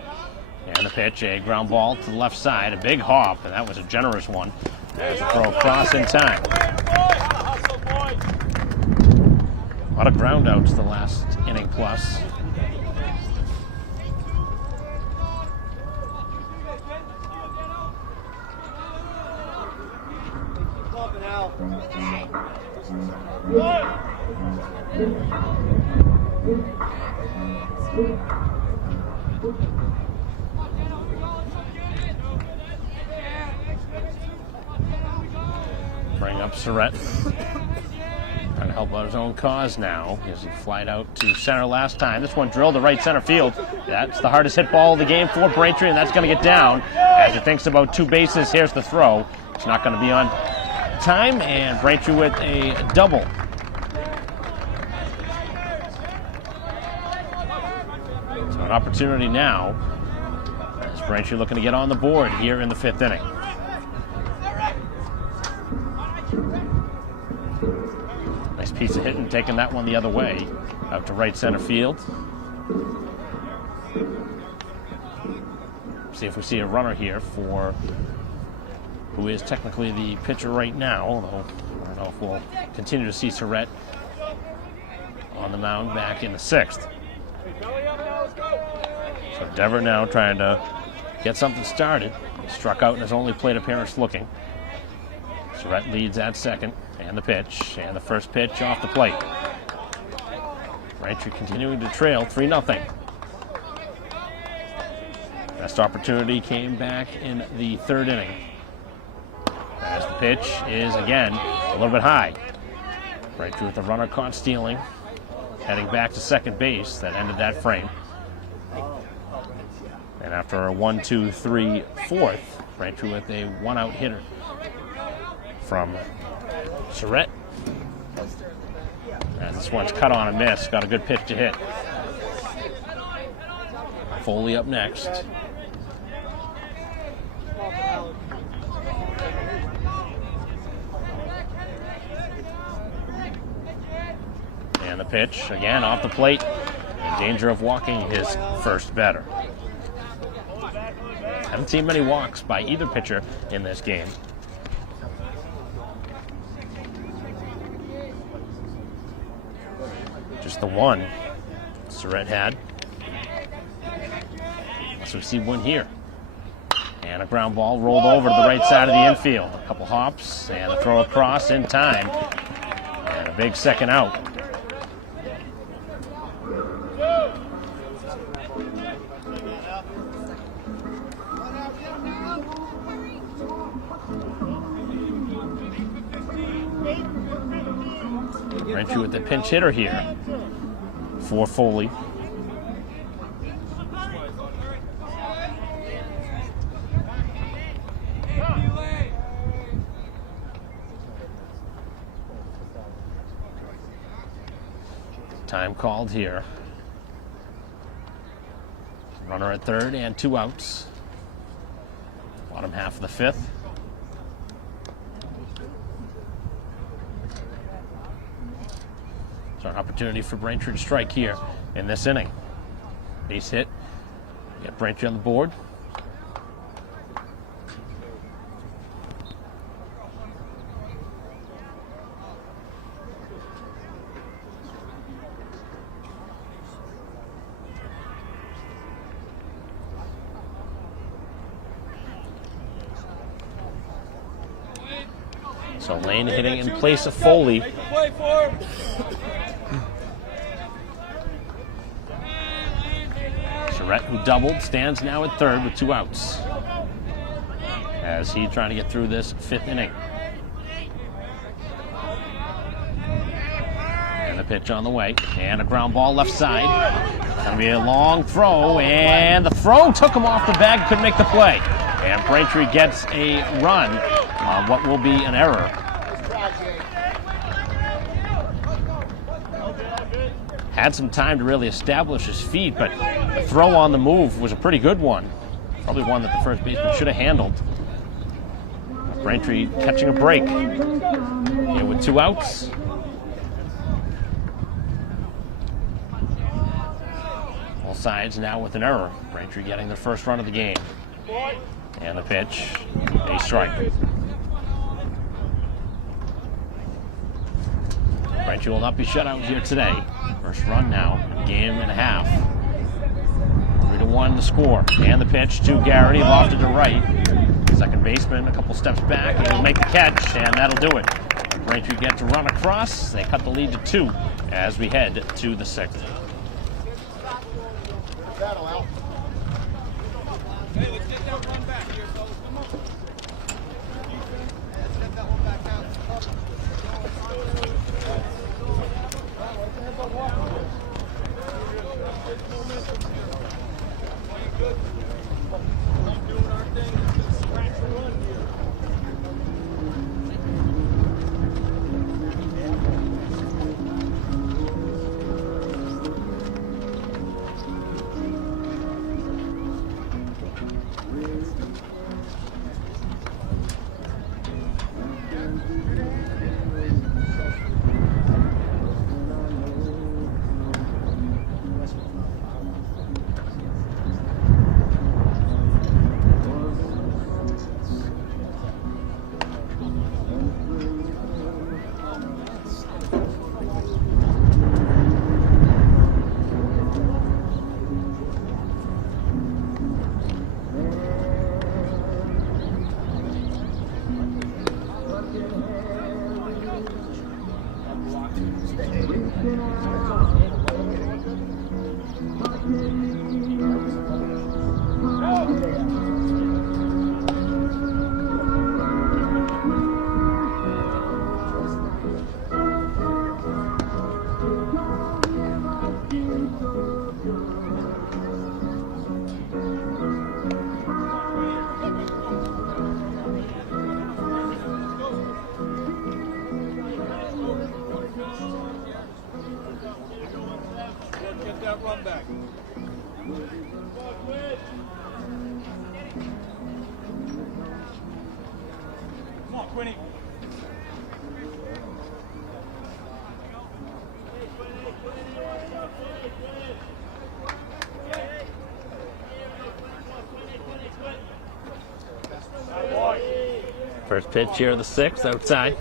And the pitch, a ground ball to the left side, a big hop, and that was a generous one. As a throw across in time. A lot of ground outs the last inning plus. Bring up Surratt. Trying to help out his own cause now as he flied out to center last time. This one drilled to right center field. That's the hardest hit ball of the game for Braintree, and that's going to get down. As he thinks about 2 bases, here's the throw. It's not going to be on time, and Braintree with a double. So an opportunity now as Braintree looking to get on the board here in the 5th inning. Nice piece of hitting, taking that one the other way, out to right center field. See if we see a runner here for who is technically the pitcher right now, although I don't know if we'll continue to see Surratt on the mound back in the 6th. So Dever now trying to get something started. He struck out in his only plate appearance looking. Surratt leads at second, and the pitch, and the first pitch off the plate. Braintree continuing to trail 3-0. Best opportunity came back in the 3rd inning. As the pitch is again a little bit high. Braintree with the runner caught stealing, heading back to second base. That ended that frame. And after a 1-2-3 4th, Braintree with a 1-out hitter from Surratt. As this one's cut on a miss, got a good pitch to hit. Foley up next. And the pitch, again off the plate, in danger of walking his first batter. Haven't seen many walks by either pitcher in this game. Just the one Surratt had. So we see one here. And a ground ball rolled over to the right side of the infield. A couple hops and a throw across in time. And a big second out. Braintree with the pinch hitter here for Foley. Time called here. Runner at third and 2 outs. Bottom half of the 5th. So an opportunity for Braintree to strike here in this inning. Base hit. Get Braintree on the board. So Lane hitting in place of Foley. Surratt, who doubled, stands now at third with 2 outs. As he trying to get through this 5th inning. And the pitch on the way. And a ground ball left side. Going to be a long throw. And the throw took him off the bag. Couldn't make the play. And Braintree gets a run on what will be an error. Had some time to really establish his feet, but the throw on the move was a pretty good one. Probably one that the first baseman should have handled. Braintree catching a break. Here with 2 outs. All sides now with an error. Braintree getting their first run of the game. And the pitch, a strike. Braintree will not be shut out here today. First run now, game and a half. 3-1 the score. And the pitch to Garrity, lofted to right. Second baseman a couple steps back, and he'll make the catch, and that'll do it. Braintree get to run across. They cut the lead to 2 as we head to the 6th. Hey, let's get that run back here, fellas. Come on. Let's get that one back out. Playing good. Keep doing our thing. Let's scratch the run here. Get that run back. Come on, Quinny. First pitch here of the 6th, outside.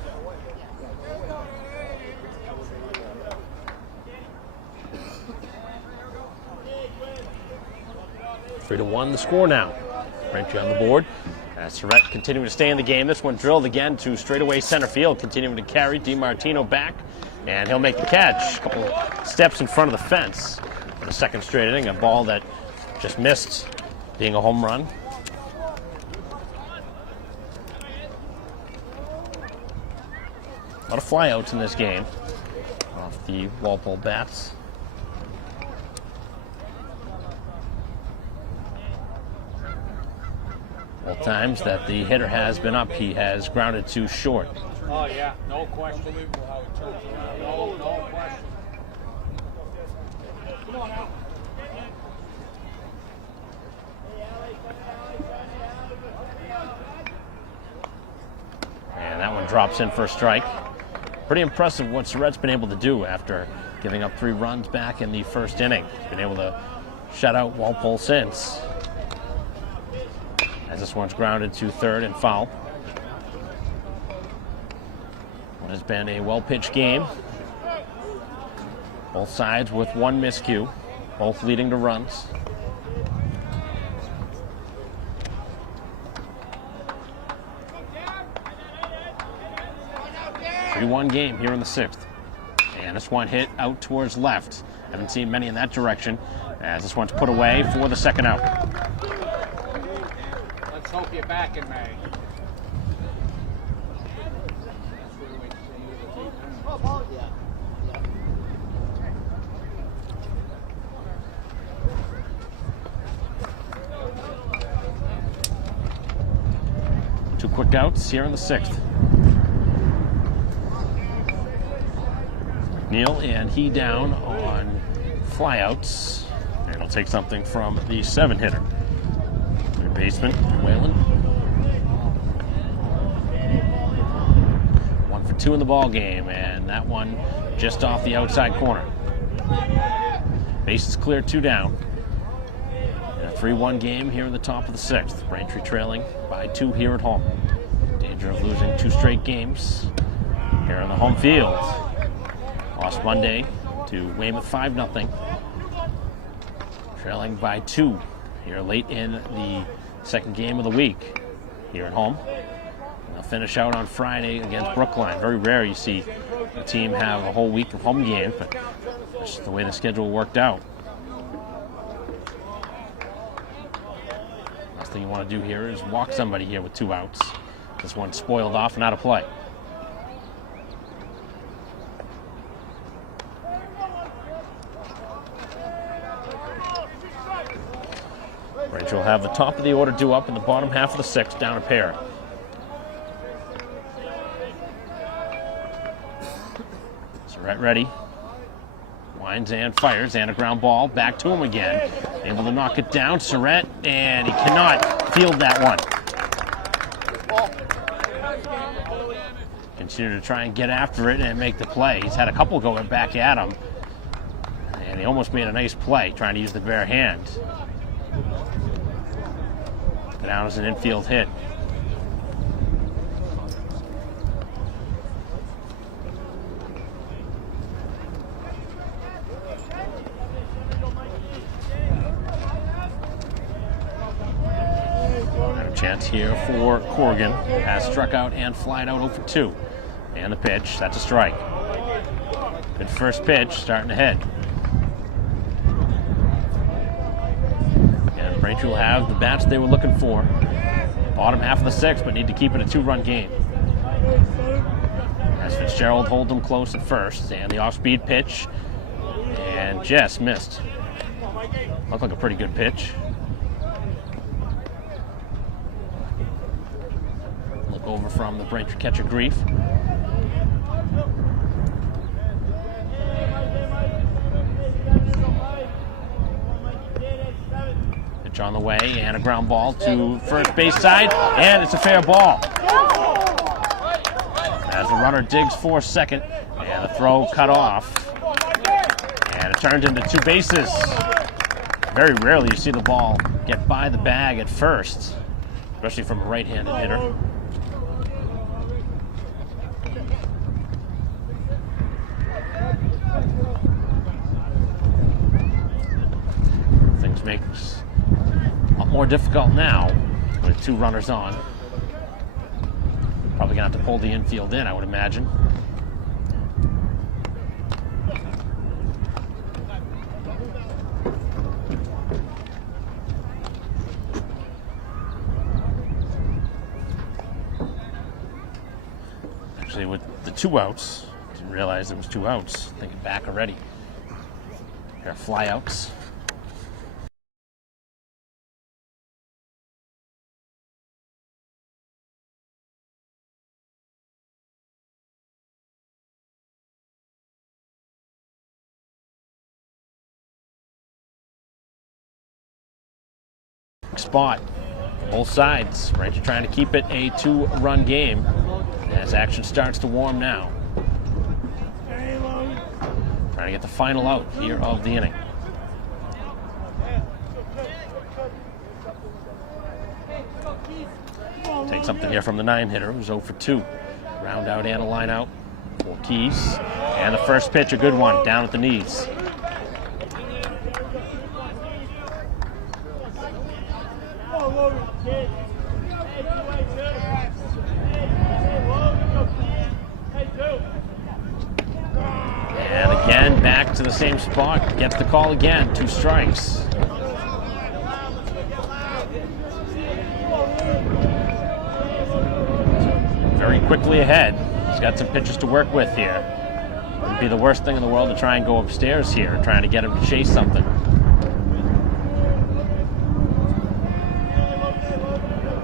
Three to 1 the score now. Braintree on the board. Surratt continuing to stay in the game. This one drilled again to straightaway center field, continuing to carry DiMartino back, and he'll make the catch. A couple steps in front of the fence for the second straight inning. A ball that just missed being a home run. A lot of flyouts in this game off the Walpole bats. All times that the hitter has been up, he has grounded to short. Oh, yeah, no question. Unbelievable how it turns around. No question. Come on now. And that one drops in for a strike. Pretty impressive what Surratt's been able to do after giving up 3 runs back in the first inning. He's been able to shut out Walpole since. As this one's grounded to third and foul. What has been a well-pitched game. Both sides with 1 miscue, both leading to runs. One game here in the 6th. And this one hit out towards left. Haven't seen many in that direction as this one's put away for the second out. Let's hope you're back in May. Two quick outs here in the 6th. Neal and he down on flyouts, and he'll take something from the 7 hitter. Baseman, Whalen. 1 for 2 in the ball game, and that one just off the outside corner. Bases clear, 2 down. And a 3-1 game here in the top of the 6th. Braintree trailing by 2 here at home. Danger of losing 2 straight games here on the home field. Lost Monday to Weymouth 5-0. Trailing by 2 here late in the second game of the week here at home. They'll finish out on Friday against Brookline. Very rare you see a team have a whole week of home games, but that's just the way the schedule worked out. Last thing you want to do here is walk somebody here with 2 outs. This one spoiled off and out of play. Braintree will have the top of the order due up in the bottom half of the 6th, down a pair. Surrett ready. Winds and fires, and a ground ball. Back to him again. Able to knock it down. Surrett, and he cannot field that one. Continue to try and get after it and make the play. He's had a couple going back at him. And he almost made a nice play, trying to use the bare hand. Down as an infield hit. And a chance here for Corrigan. Has struck out and flied out 0 for 2. And the pitch, that's a strike. Good first pitch, starting to hit. Braintree will have the bats they were looking for. Bottom half of the 6th, but need to keep it a 2-run game. As Fitzgerald holds them close at first, and the off-speed pitch, and just missed. Looked like a pretty good pitch. Look over from the Braintree catcher, Grief. On the way, and a ground ball to first base side, and it's a fair ball. As the runner digs for second, and the throw cut off, and it turns into 2 bases. Very rarely you see the ball get by the bag at first, especially from a right-handed hitter. Things make a lot more difficult now with 2 runners on. Probably gonna have to pull the infield in, I would imagine. Actually, with the 2 outs, didn't realize there was 2 outs. Thinking back already. There are flyouts. Spot, both sides. Braintree trying to keep it a 2-run game as action starts to warm now. Trying to get the final out here of the inning. Take something here from the 9-hitter, who's 0 for 2. Round out and a line out for Keys. And the first pitch, a good one, down at the knees. And again, back to the same spot. Gets the call again. 2 strikes. Very quickly ahead. He's got some pitches to work with here. Wouldn't be the worst thing in the world to try and go upstairs here, trying to get him to chase something.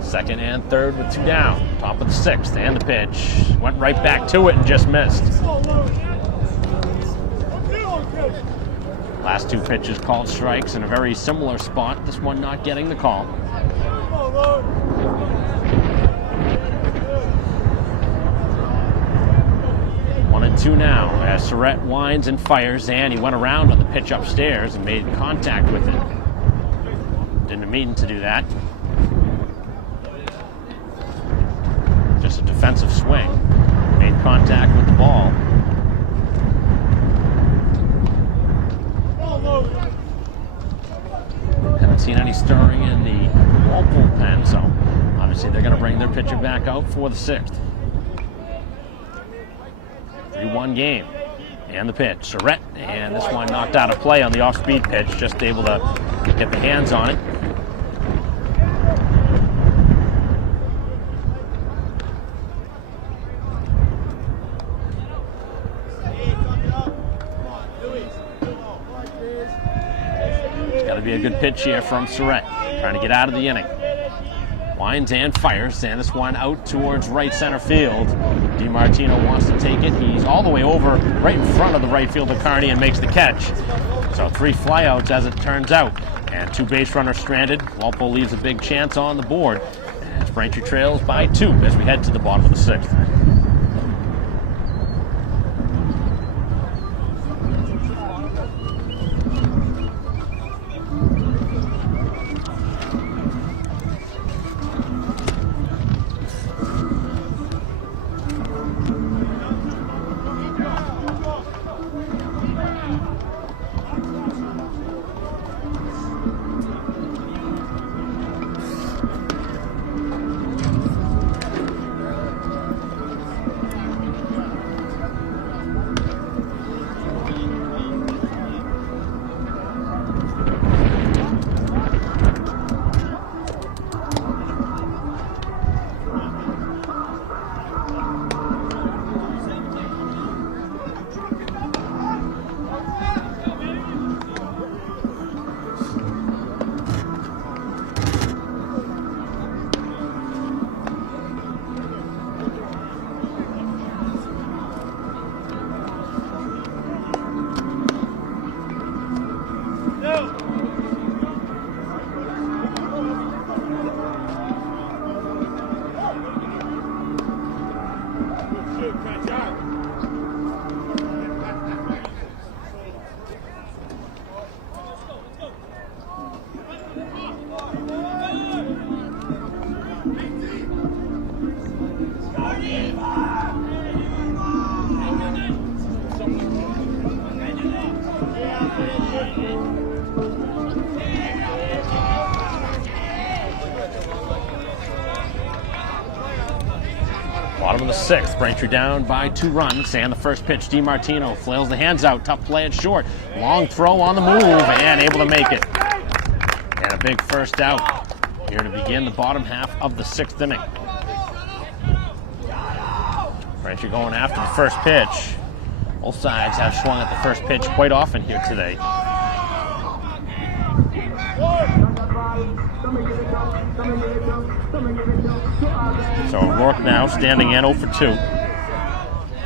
Second and third with 2 down. Top of the 6th, and the pitch. Went right back to it and just missed. Last 2 pitches called strikes in a very similar spot. This one not getting the call. One and two now as Surratt winds and fires, and he went around on the pitch upstairs and made contact with it. Didn't mean to do that. Just a defensive swing. Made contact with the ball. Haven't seen any stirring in the Walpole pen, so obviously they're going to bring their pitcher back out for the sixth. 3-1 game. And the pitch. Surratt, and this one knocked out of play on the off-speed pitch, just able to get the hands on it. Got to be a good pitch here from Surratt, trying to get out of the inning. Winds and fires, and this one out towards right center field. DiMartino wants to take it. He's all the way over right in front of the right fielder Carney and makes the catch. So 3 flyouts as it turns out, and 2 base runners stranded. Walpole leaves a big chance on the board as Braintree trails by 2 as we head to the bottom of the 6th. Bottom of the 6th, Braintree down by 2 runs, and the first pitch, DiMartino flails the hands out, tough play at short, long throw on the move, and able to make it. And a big first out here to begin the bottom half of the 6th inning. Braintree going after the first pitch. Both sides have swung at the first pitch quite often here today. So Rourke now standing in 0 for 2.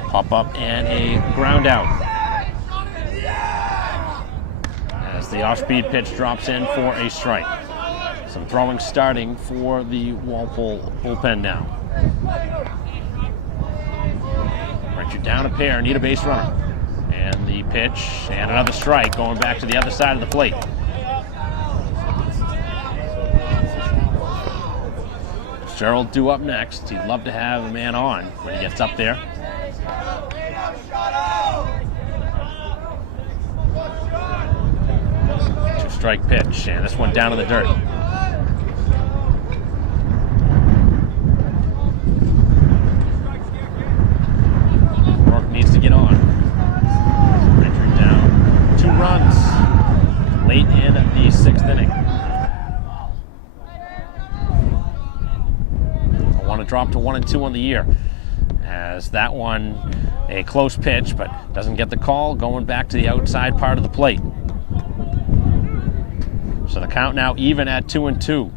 Pop up and a ground out. As the off-speed pitch drops in for a strike. Some throwing starting for the Walpole bullpen now. Braintree down a pair, need a base runner. And the pitch and another strike going back to the other side of the plate. Gerald due up next. He'd love to have a man on when he gets up there. 2-strike pitch, and this one down in the dirt. Rourke needs to get on. Braintree down 2 runs late in the 6th inning. Want to drop to 1 and 2 on the year, as that one a close pitch but doesn't get the call, going back to the outside part of the plate. So the count now even at 2 and 2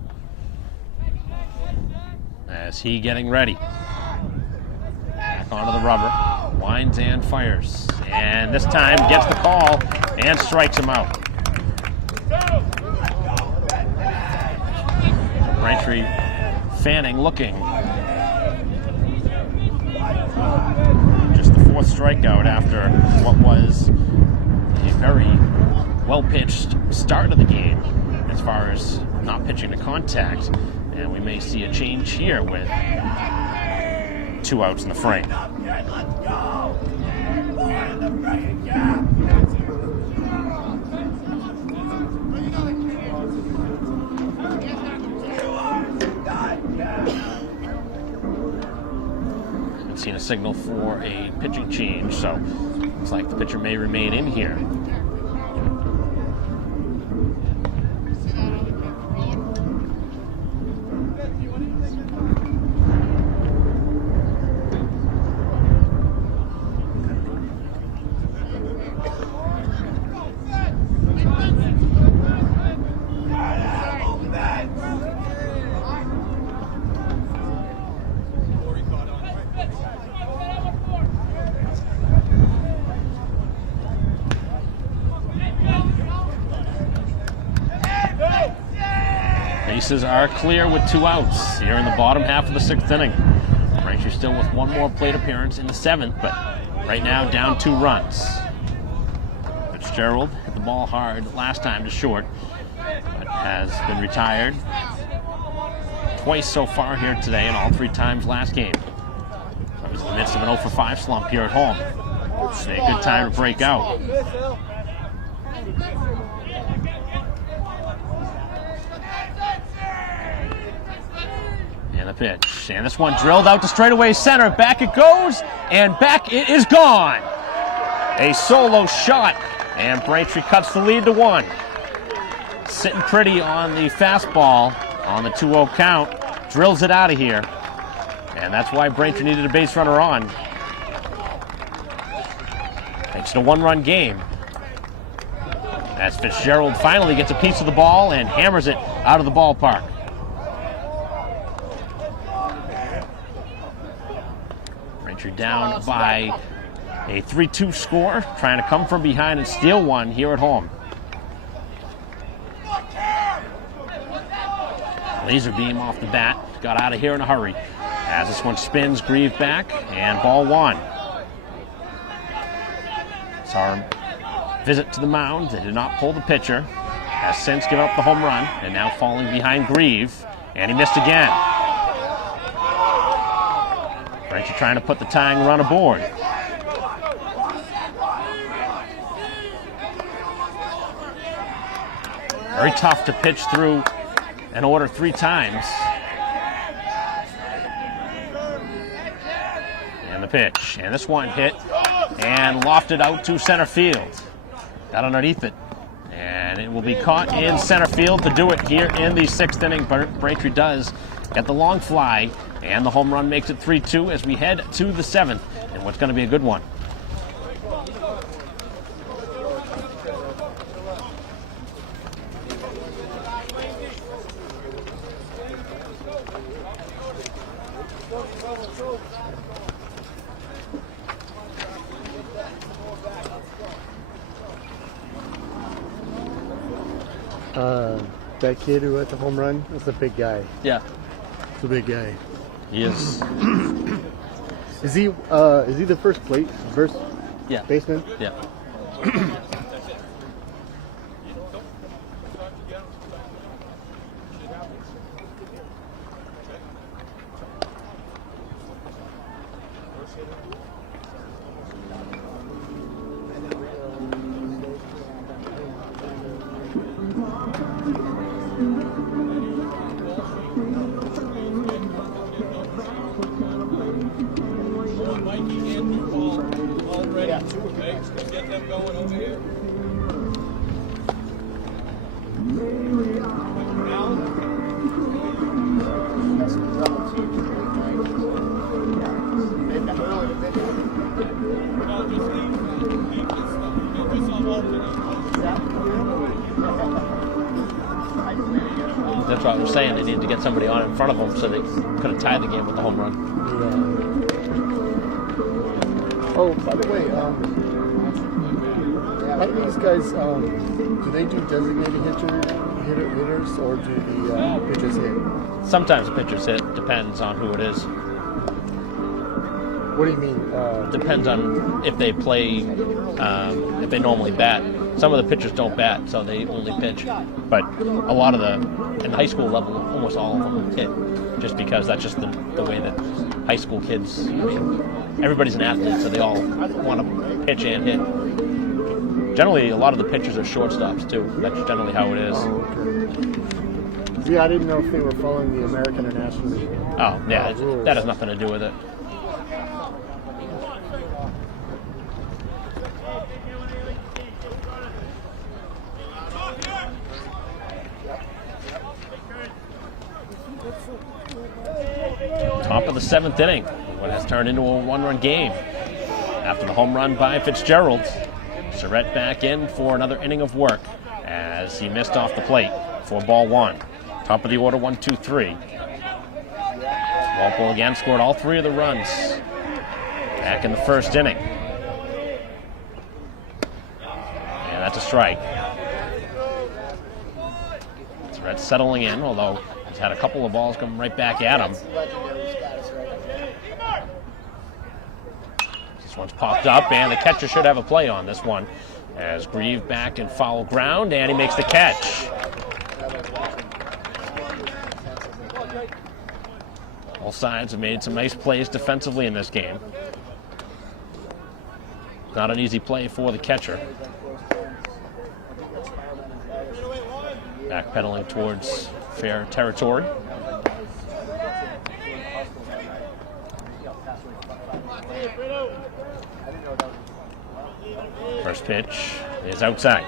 as he getting ready. Back onto the rubber, winds and fires, and this time gets the call and strikes him out. Braintree Fanning looking. Just the fourth strikeout after what was a very well-pitched start of the game as far as not pitching to contact. And we may see a change here with 2 outs in the frame. Haven't seen a signal for a pitching change, so looks like the pitcher may remain in here. Bases are clear with 2 outs here in the bottom half of the 6th inning. Braintree still with 1 more plate appearance in the 7th, but right now down 2 runs. Fitzgerald hit the ball hard last time to short, but has been retired twice so far here today, and all 3 times last game. So he's in the midst of an 0 for 5 slump here at home. It's a good time to break out. And the pitch. And this one drilled out to straightaway center. Back it goes, and back it is gone. A solo shot, and Braintree cuts the lead to 1. Sitting pretty on the fastball on the 2-0 count. Drills it out of here. And that's why Braintree needed a base runner on. Makes it a 1-run game. As Fitzgerald finally gets a piece of the ball and hammers it out of the ballpark. Braintree down by a 3-2 score, trying to come from behind and steal one here at home. Laser beam off the bat, got out of here in a hurry. As this one spins, Grieve back, and ball 1. Saw him visit to the mound. They did not pull the pitcher. Has since given up the home run, and now falling behind Grieve, and he missed again. Braintree trying to put the tying run aboard. Very tough to pitch through an order 3 times. And the pitch. And this one hit and lofted out to center field. Got underneath it. And it will be caught in center field to do it here in the 6th inning. Braintree does get the long fly, and the home run makes it 3-2 as we head to the 7th, and what's going to be a good one. That kid who hit the home run is a big guy. Yeah. It's a big guy. He is. Is he the first baseman? Yeah. Get them going over here. That's what I'm saying. They needed to get somebody on in front of them so they could have tied the game with the home run. Yeah. Oh, by the way, how do these guys, do they do designated hitters, or do the pitchers hit? Sometimes the pitchers hit. Depends on who it is. What do you mean? Depends on if they play, if they normally bat. Some of the pitchers don't bat, so they only pitch. But a lot of in the high school level, almost all of them hit, just because that's just the way that high school kids, I mean, everybody's an athlete, so they all want to pitch and hit. Generally, a lot of the pitchers are shortstops, too. That's generally how it is. Oh, okay. Yeah, I didn't know if they were following the American or National. Oh, yeah, that has nothing to do with it. Top of the 7th inning. What has turned into a one-run game. After the home run by Fitzgerald, Surratt back in for another inning of work as he missed off the plate for ball 1. Top of the order, 1-2-3. Walpole again scored all 3 of the runs back in the first inning. And that's a strike. Surratt settling in, although he's had a couple of balls come right back at him. This one's popped up, and the catcher should have a play on this one. As Grieve back in foul ground, and he makes the catch. All sides have made some nice plays defensively in this game. Not an easy play for the catcher. Backpedaling towards fair territory. First pitch is outside.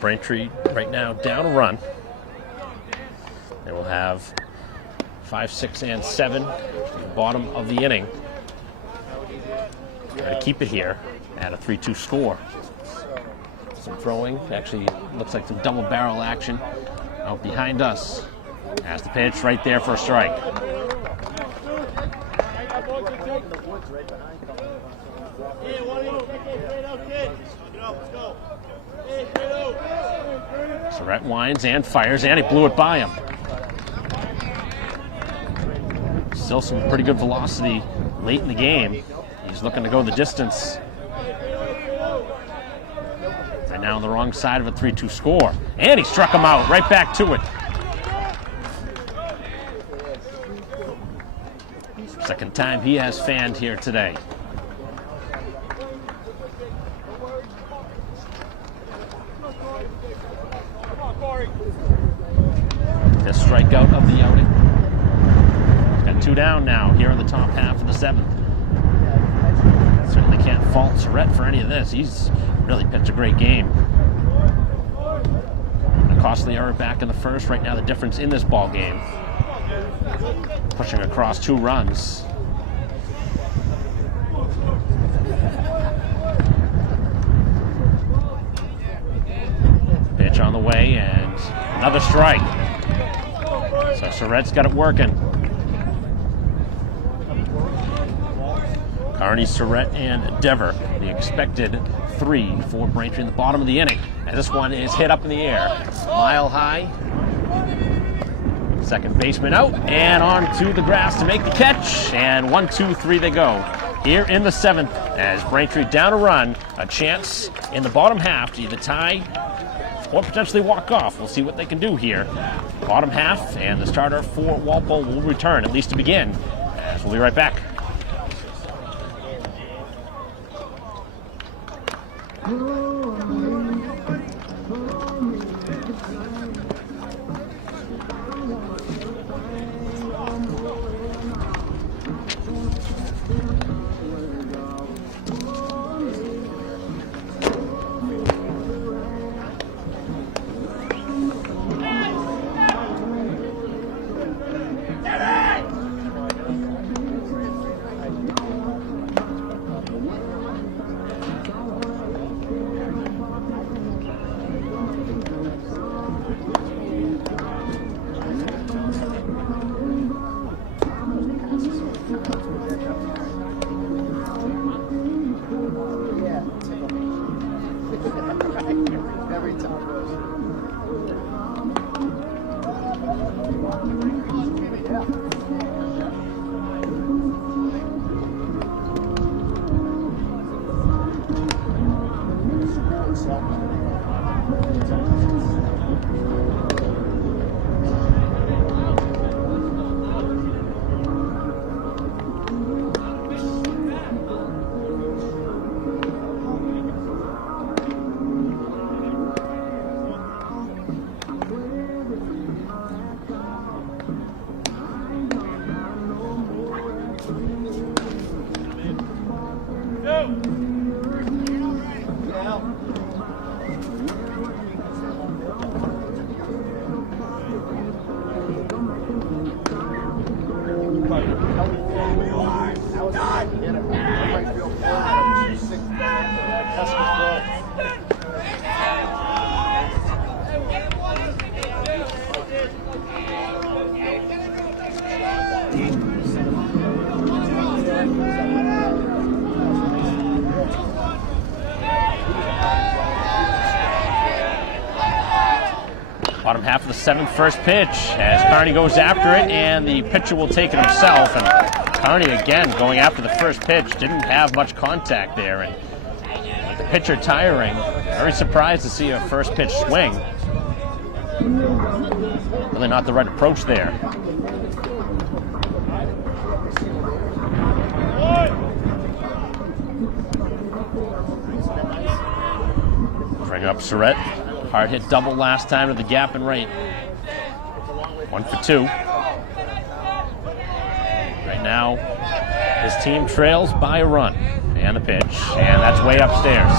Braintree right now down a run. They will have 5, 6, and 7 at the bottom of the inning. Try to keep it here at a 3-2 score. Some throwing, actually looks like some double barrel action out behind us. Has the pitch right there for a strike. Surratt winds and fires, and he blew it by him. Still some pretty good velocity late in the game. He's looking to go the distance. And now on the wrong side of a 3-2 score. And he struck him out, right back to it. Second time he has fanned here today. The strikeout of the outing. He's got 2 down now here in the top half of the 7th. Certainly can't fault Surratt for any of this. He's really pitched a great game. A costly error back in the first. Right now the difference in this ball game. Pushing across 2 runs. Pitch on the way and another strike. So Surratt's got it working. Carney, Surratt, and Dever. The expected 3 for Braintree in the bottom of the inning. And this one is hit up in the air. Mile high. Second baseman out and on to the grass to make the catch. And 1, 2, 3 they go. Here in the 7th as Braintree down a run. A chance in the bottom half to either tie or potentially walk off. We'll see what they can do here. Bottom half, and the starter for Walpole will return, at least to begin. As we'll be right back. Bottom half of the 7th, first pitch as Carney goes after it, and the pitcher will take it himself. And Carney again going after the first pitch, didn't have much contact there, and with the pitcher tiring, very surprised to see a first pitch swing. Really not the right approach there. Bring up Surratt. Hard hit double last time to the gap and right. 1 for 2. Right now, his team trails by a run. And the pitch. And that's way upstairs.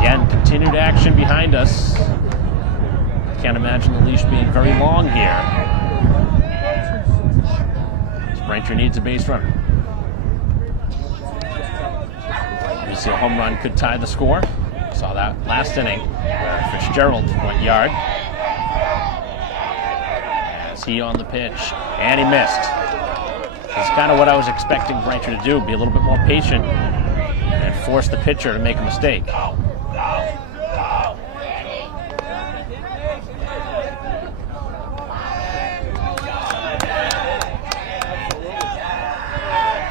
Again, continued action behind us. Can't imagine the leash being very long here. Braintree needs a base runner. You see a home run could tie the score. Saw that last inning where Fitzgerald went yard. As he on the pitch, and he missed. That's kind of what I was expecting Braintree to do, be a little bit more patient and force the pitcher to make a mistake.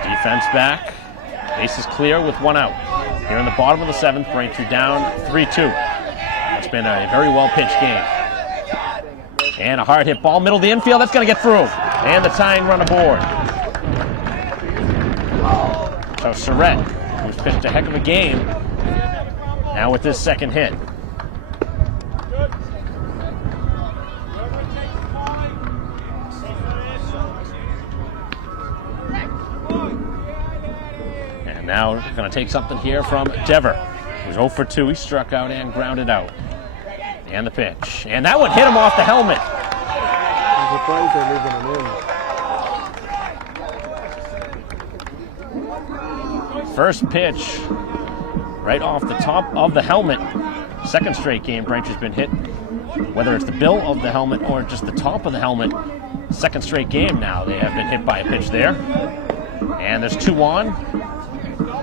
Defense back. Base is clear with 1 out. Here in the bottom of the 7th, Braintree down 3-2. It's been a very well-pitched game. And a hard hit ball, middle of the infield, that's going to get through. And the tying run aboard. So Surratt, who's pitched a heck of a game, now with this second hit. Now going to take something here from Dever, who's 0 for 2. He struck out and grounded out. And the pitch. And that one hit him off the helmet. I'm surprised they're leaving him in. First pitch right off the top of the helmet. Second straight game Braintree's been hit. Whether it's the bill of the helmet or just the top of the helmet. Second straight game now they have been hit by a pitch there. And there's 2 on.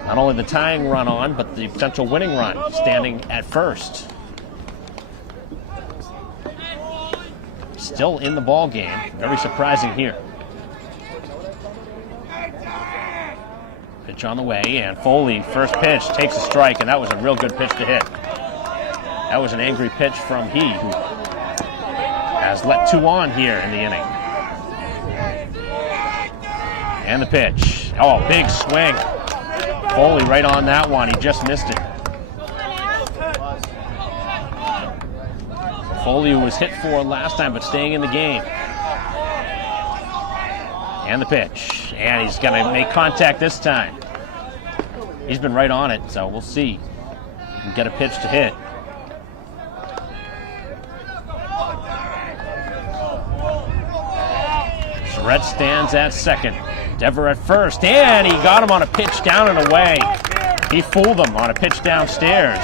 Not only the tying run on, but the potential winning run standing at first. Still in the ball game. Very surprising here. Pitch on the way, and Foley, first pitch, takes a strike, and that was a real good pitch to hit. That was an angry pitch from he, who has let 2 on here in the inning. And the pitch. Oh, big swing. Foley right on that one. He just missed it. Foley was hit for last time, but staying in the game. And the pitch. And he's going to make contact this time. He's been right on it, so we'll see. He can get a pitch to hit. Surratt stands at second. Dever at first, and he got him on a pitch down and away. He fooled him on a pitch downstairs.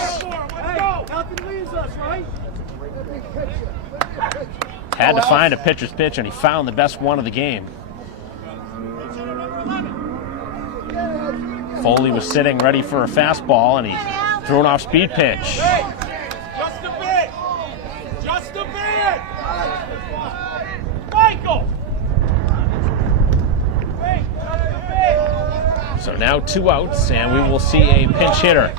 Had to find a pitcher's pitch, and he found the best one of the game. Foley was sitting ready for a fastball, and he threw an off-speed pitch. Just a bit! Just a bit! Michael! So now 2 outs, and we will see a pinch hitter.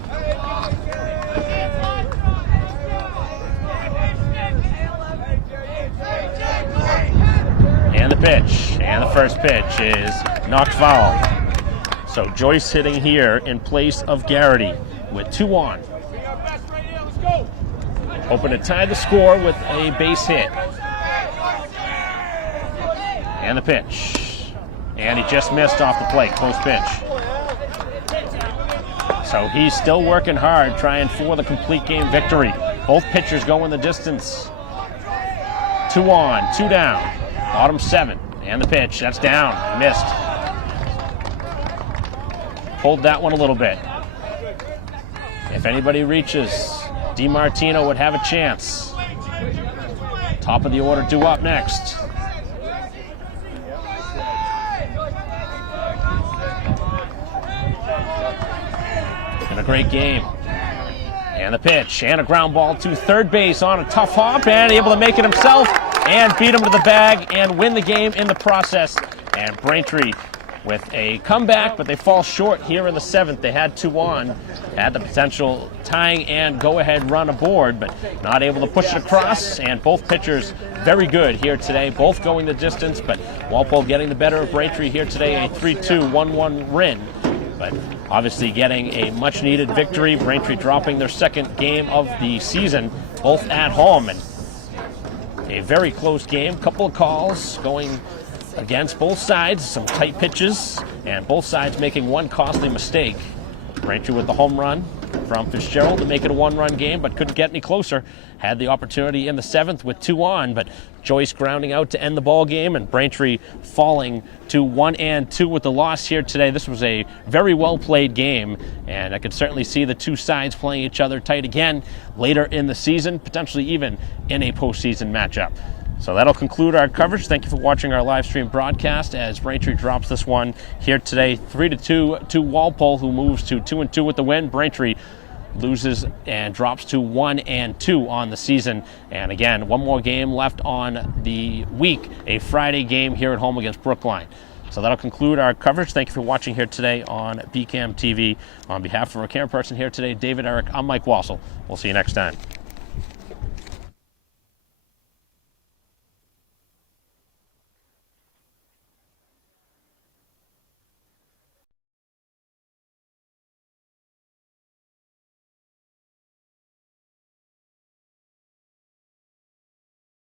And the pitch, and the first pitch is knocked foul. So Joyce hitting here in place of Garrity with 2 on. Hoping to tie the score with a base hit. And the pitch. And he just missed off the plate, close pitch. So he's still working hard, trying for the complete game victory. Both pitchers going the distance. 2 on, 2 down. Bottom 7, and the pitch, that's down, missed. Pulled that one a little bit. If anybody reaches, DiMartino would have a chance. Top of the order due up next. Been a great game. And the pitch, and a ground ball to third base on a tough hop, and able to make it himself, and beat him to the bag, and win the game in the process. And Braintree with a comeback, but they fall short here in the 7th. They had 2 on, had the potential tying and go-ahead run aboard, but not able to push it across, and both pitchers very good here today, both going the distance, but Walpole getting the better of Braintree here today, a 3-2, 1-1 win. But obviously getting a much-needed victory. Braintree dropping their 2nd game of the season, both at home. And a very close game. Couple of calls going against both sides. Some tight pitches, and both sides making one costly mistake. Braintree with the home run from Fitzgerald to make it a 1-run game, but couldn't get any closer. Had the opportunity in the 7th with 2 on, but Joyce grounding out to end the ball game, and Braintree falling to 1-2 with the loss here today. This was a very well played game, and I could certainly see the 2 sides playing each other tight again later in the season, potentially even in a postseason matchup. So that'll conclude our coverage. Thank you for watching our live stream broadcast as Braintree drops this one here today, 3-2 to Walpole, who moves to 2-2 with the win. Braintree loses and drops to 1-2 on the season. And again, one more game left on the week, a Friday game here at home against Brookline. So that'll conclude our coverage. Thank you for watching here today on PCAM TV. On behalf of our camera person here today, David Eric, I'm Mike Wassel. We'll see you next time.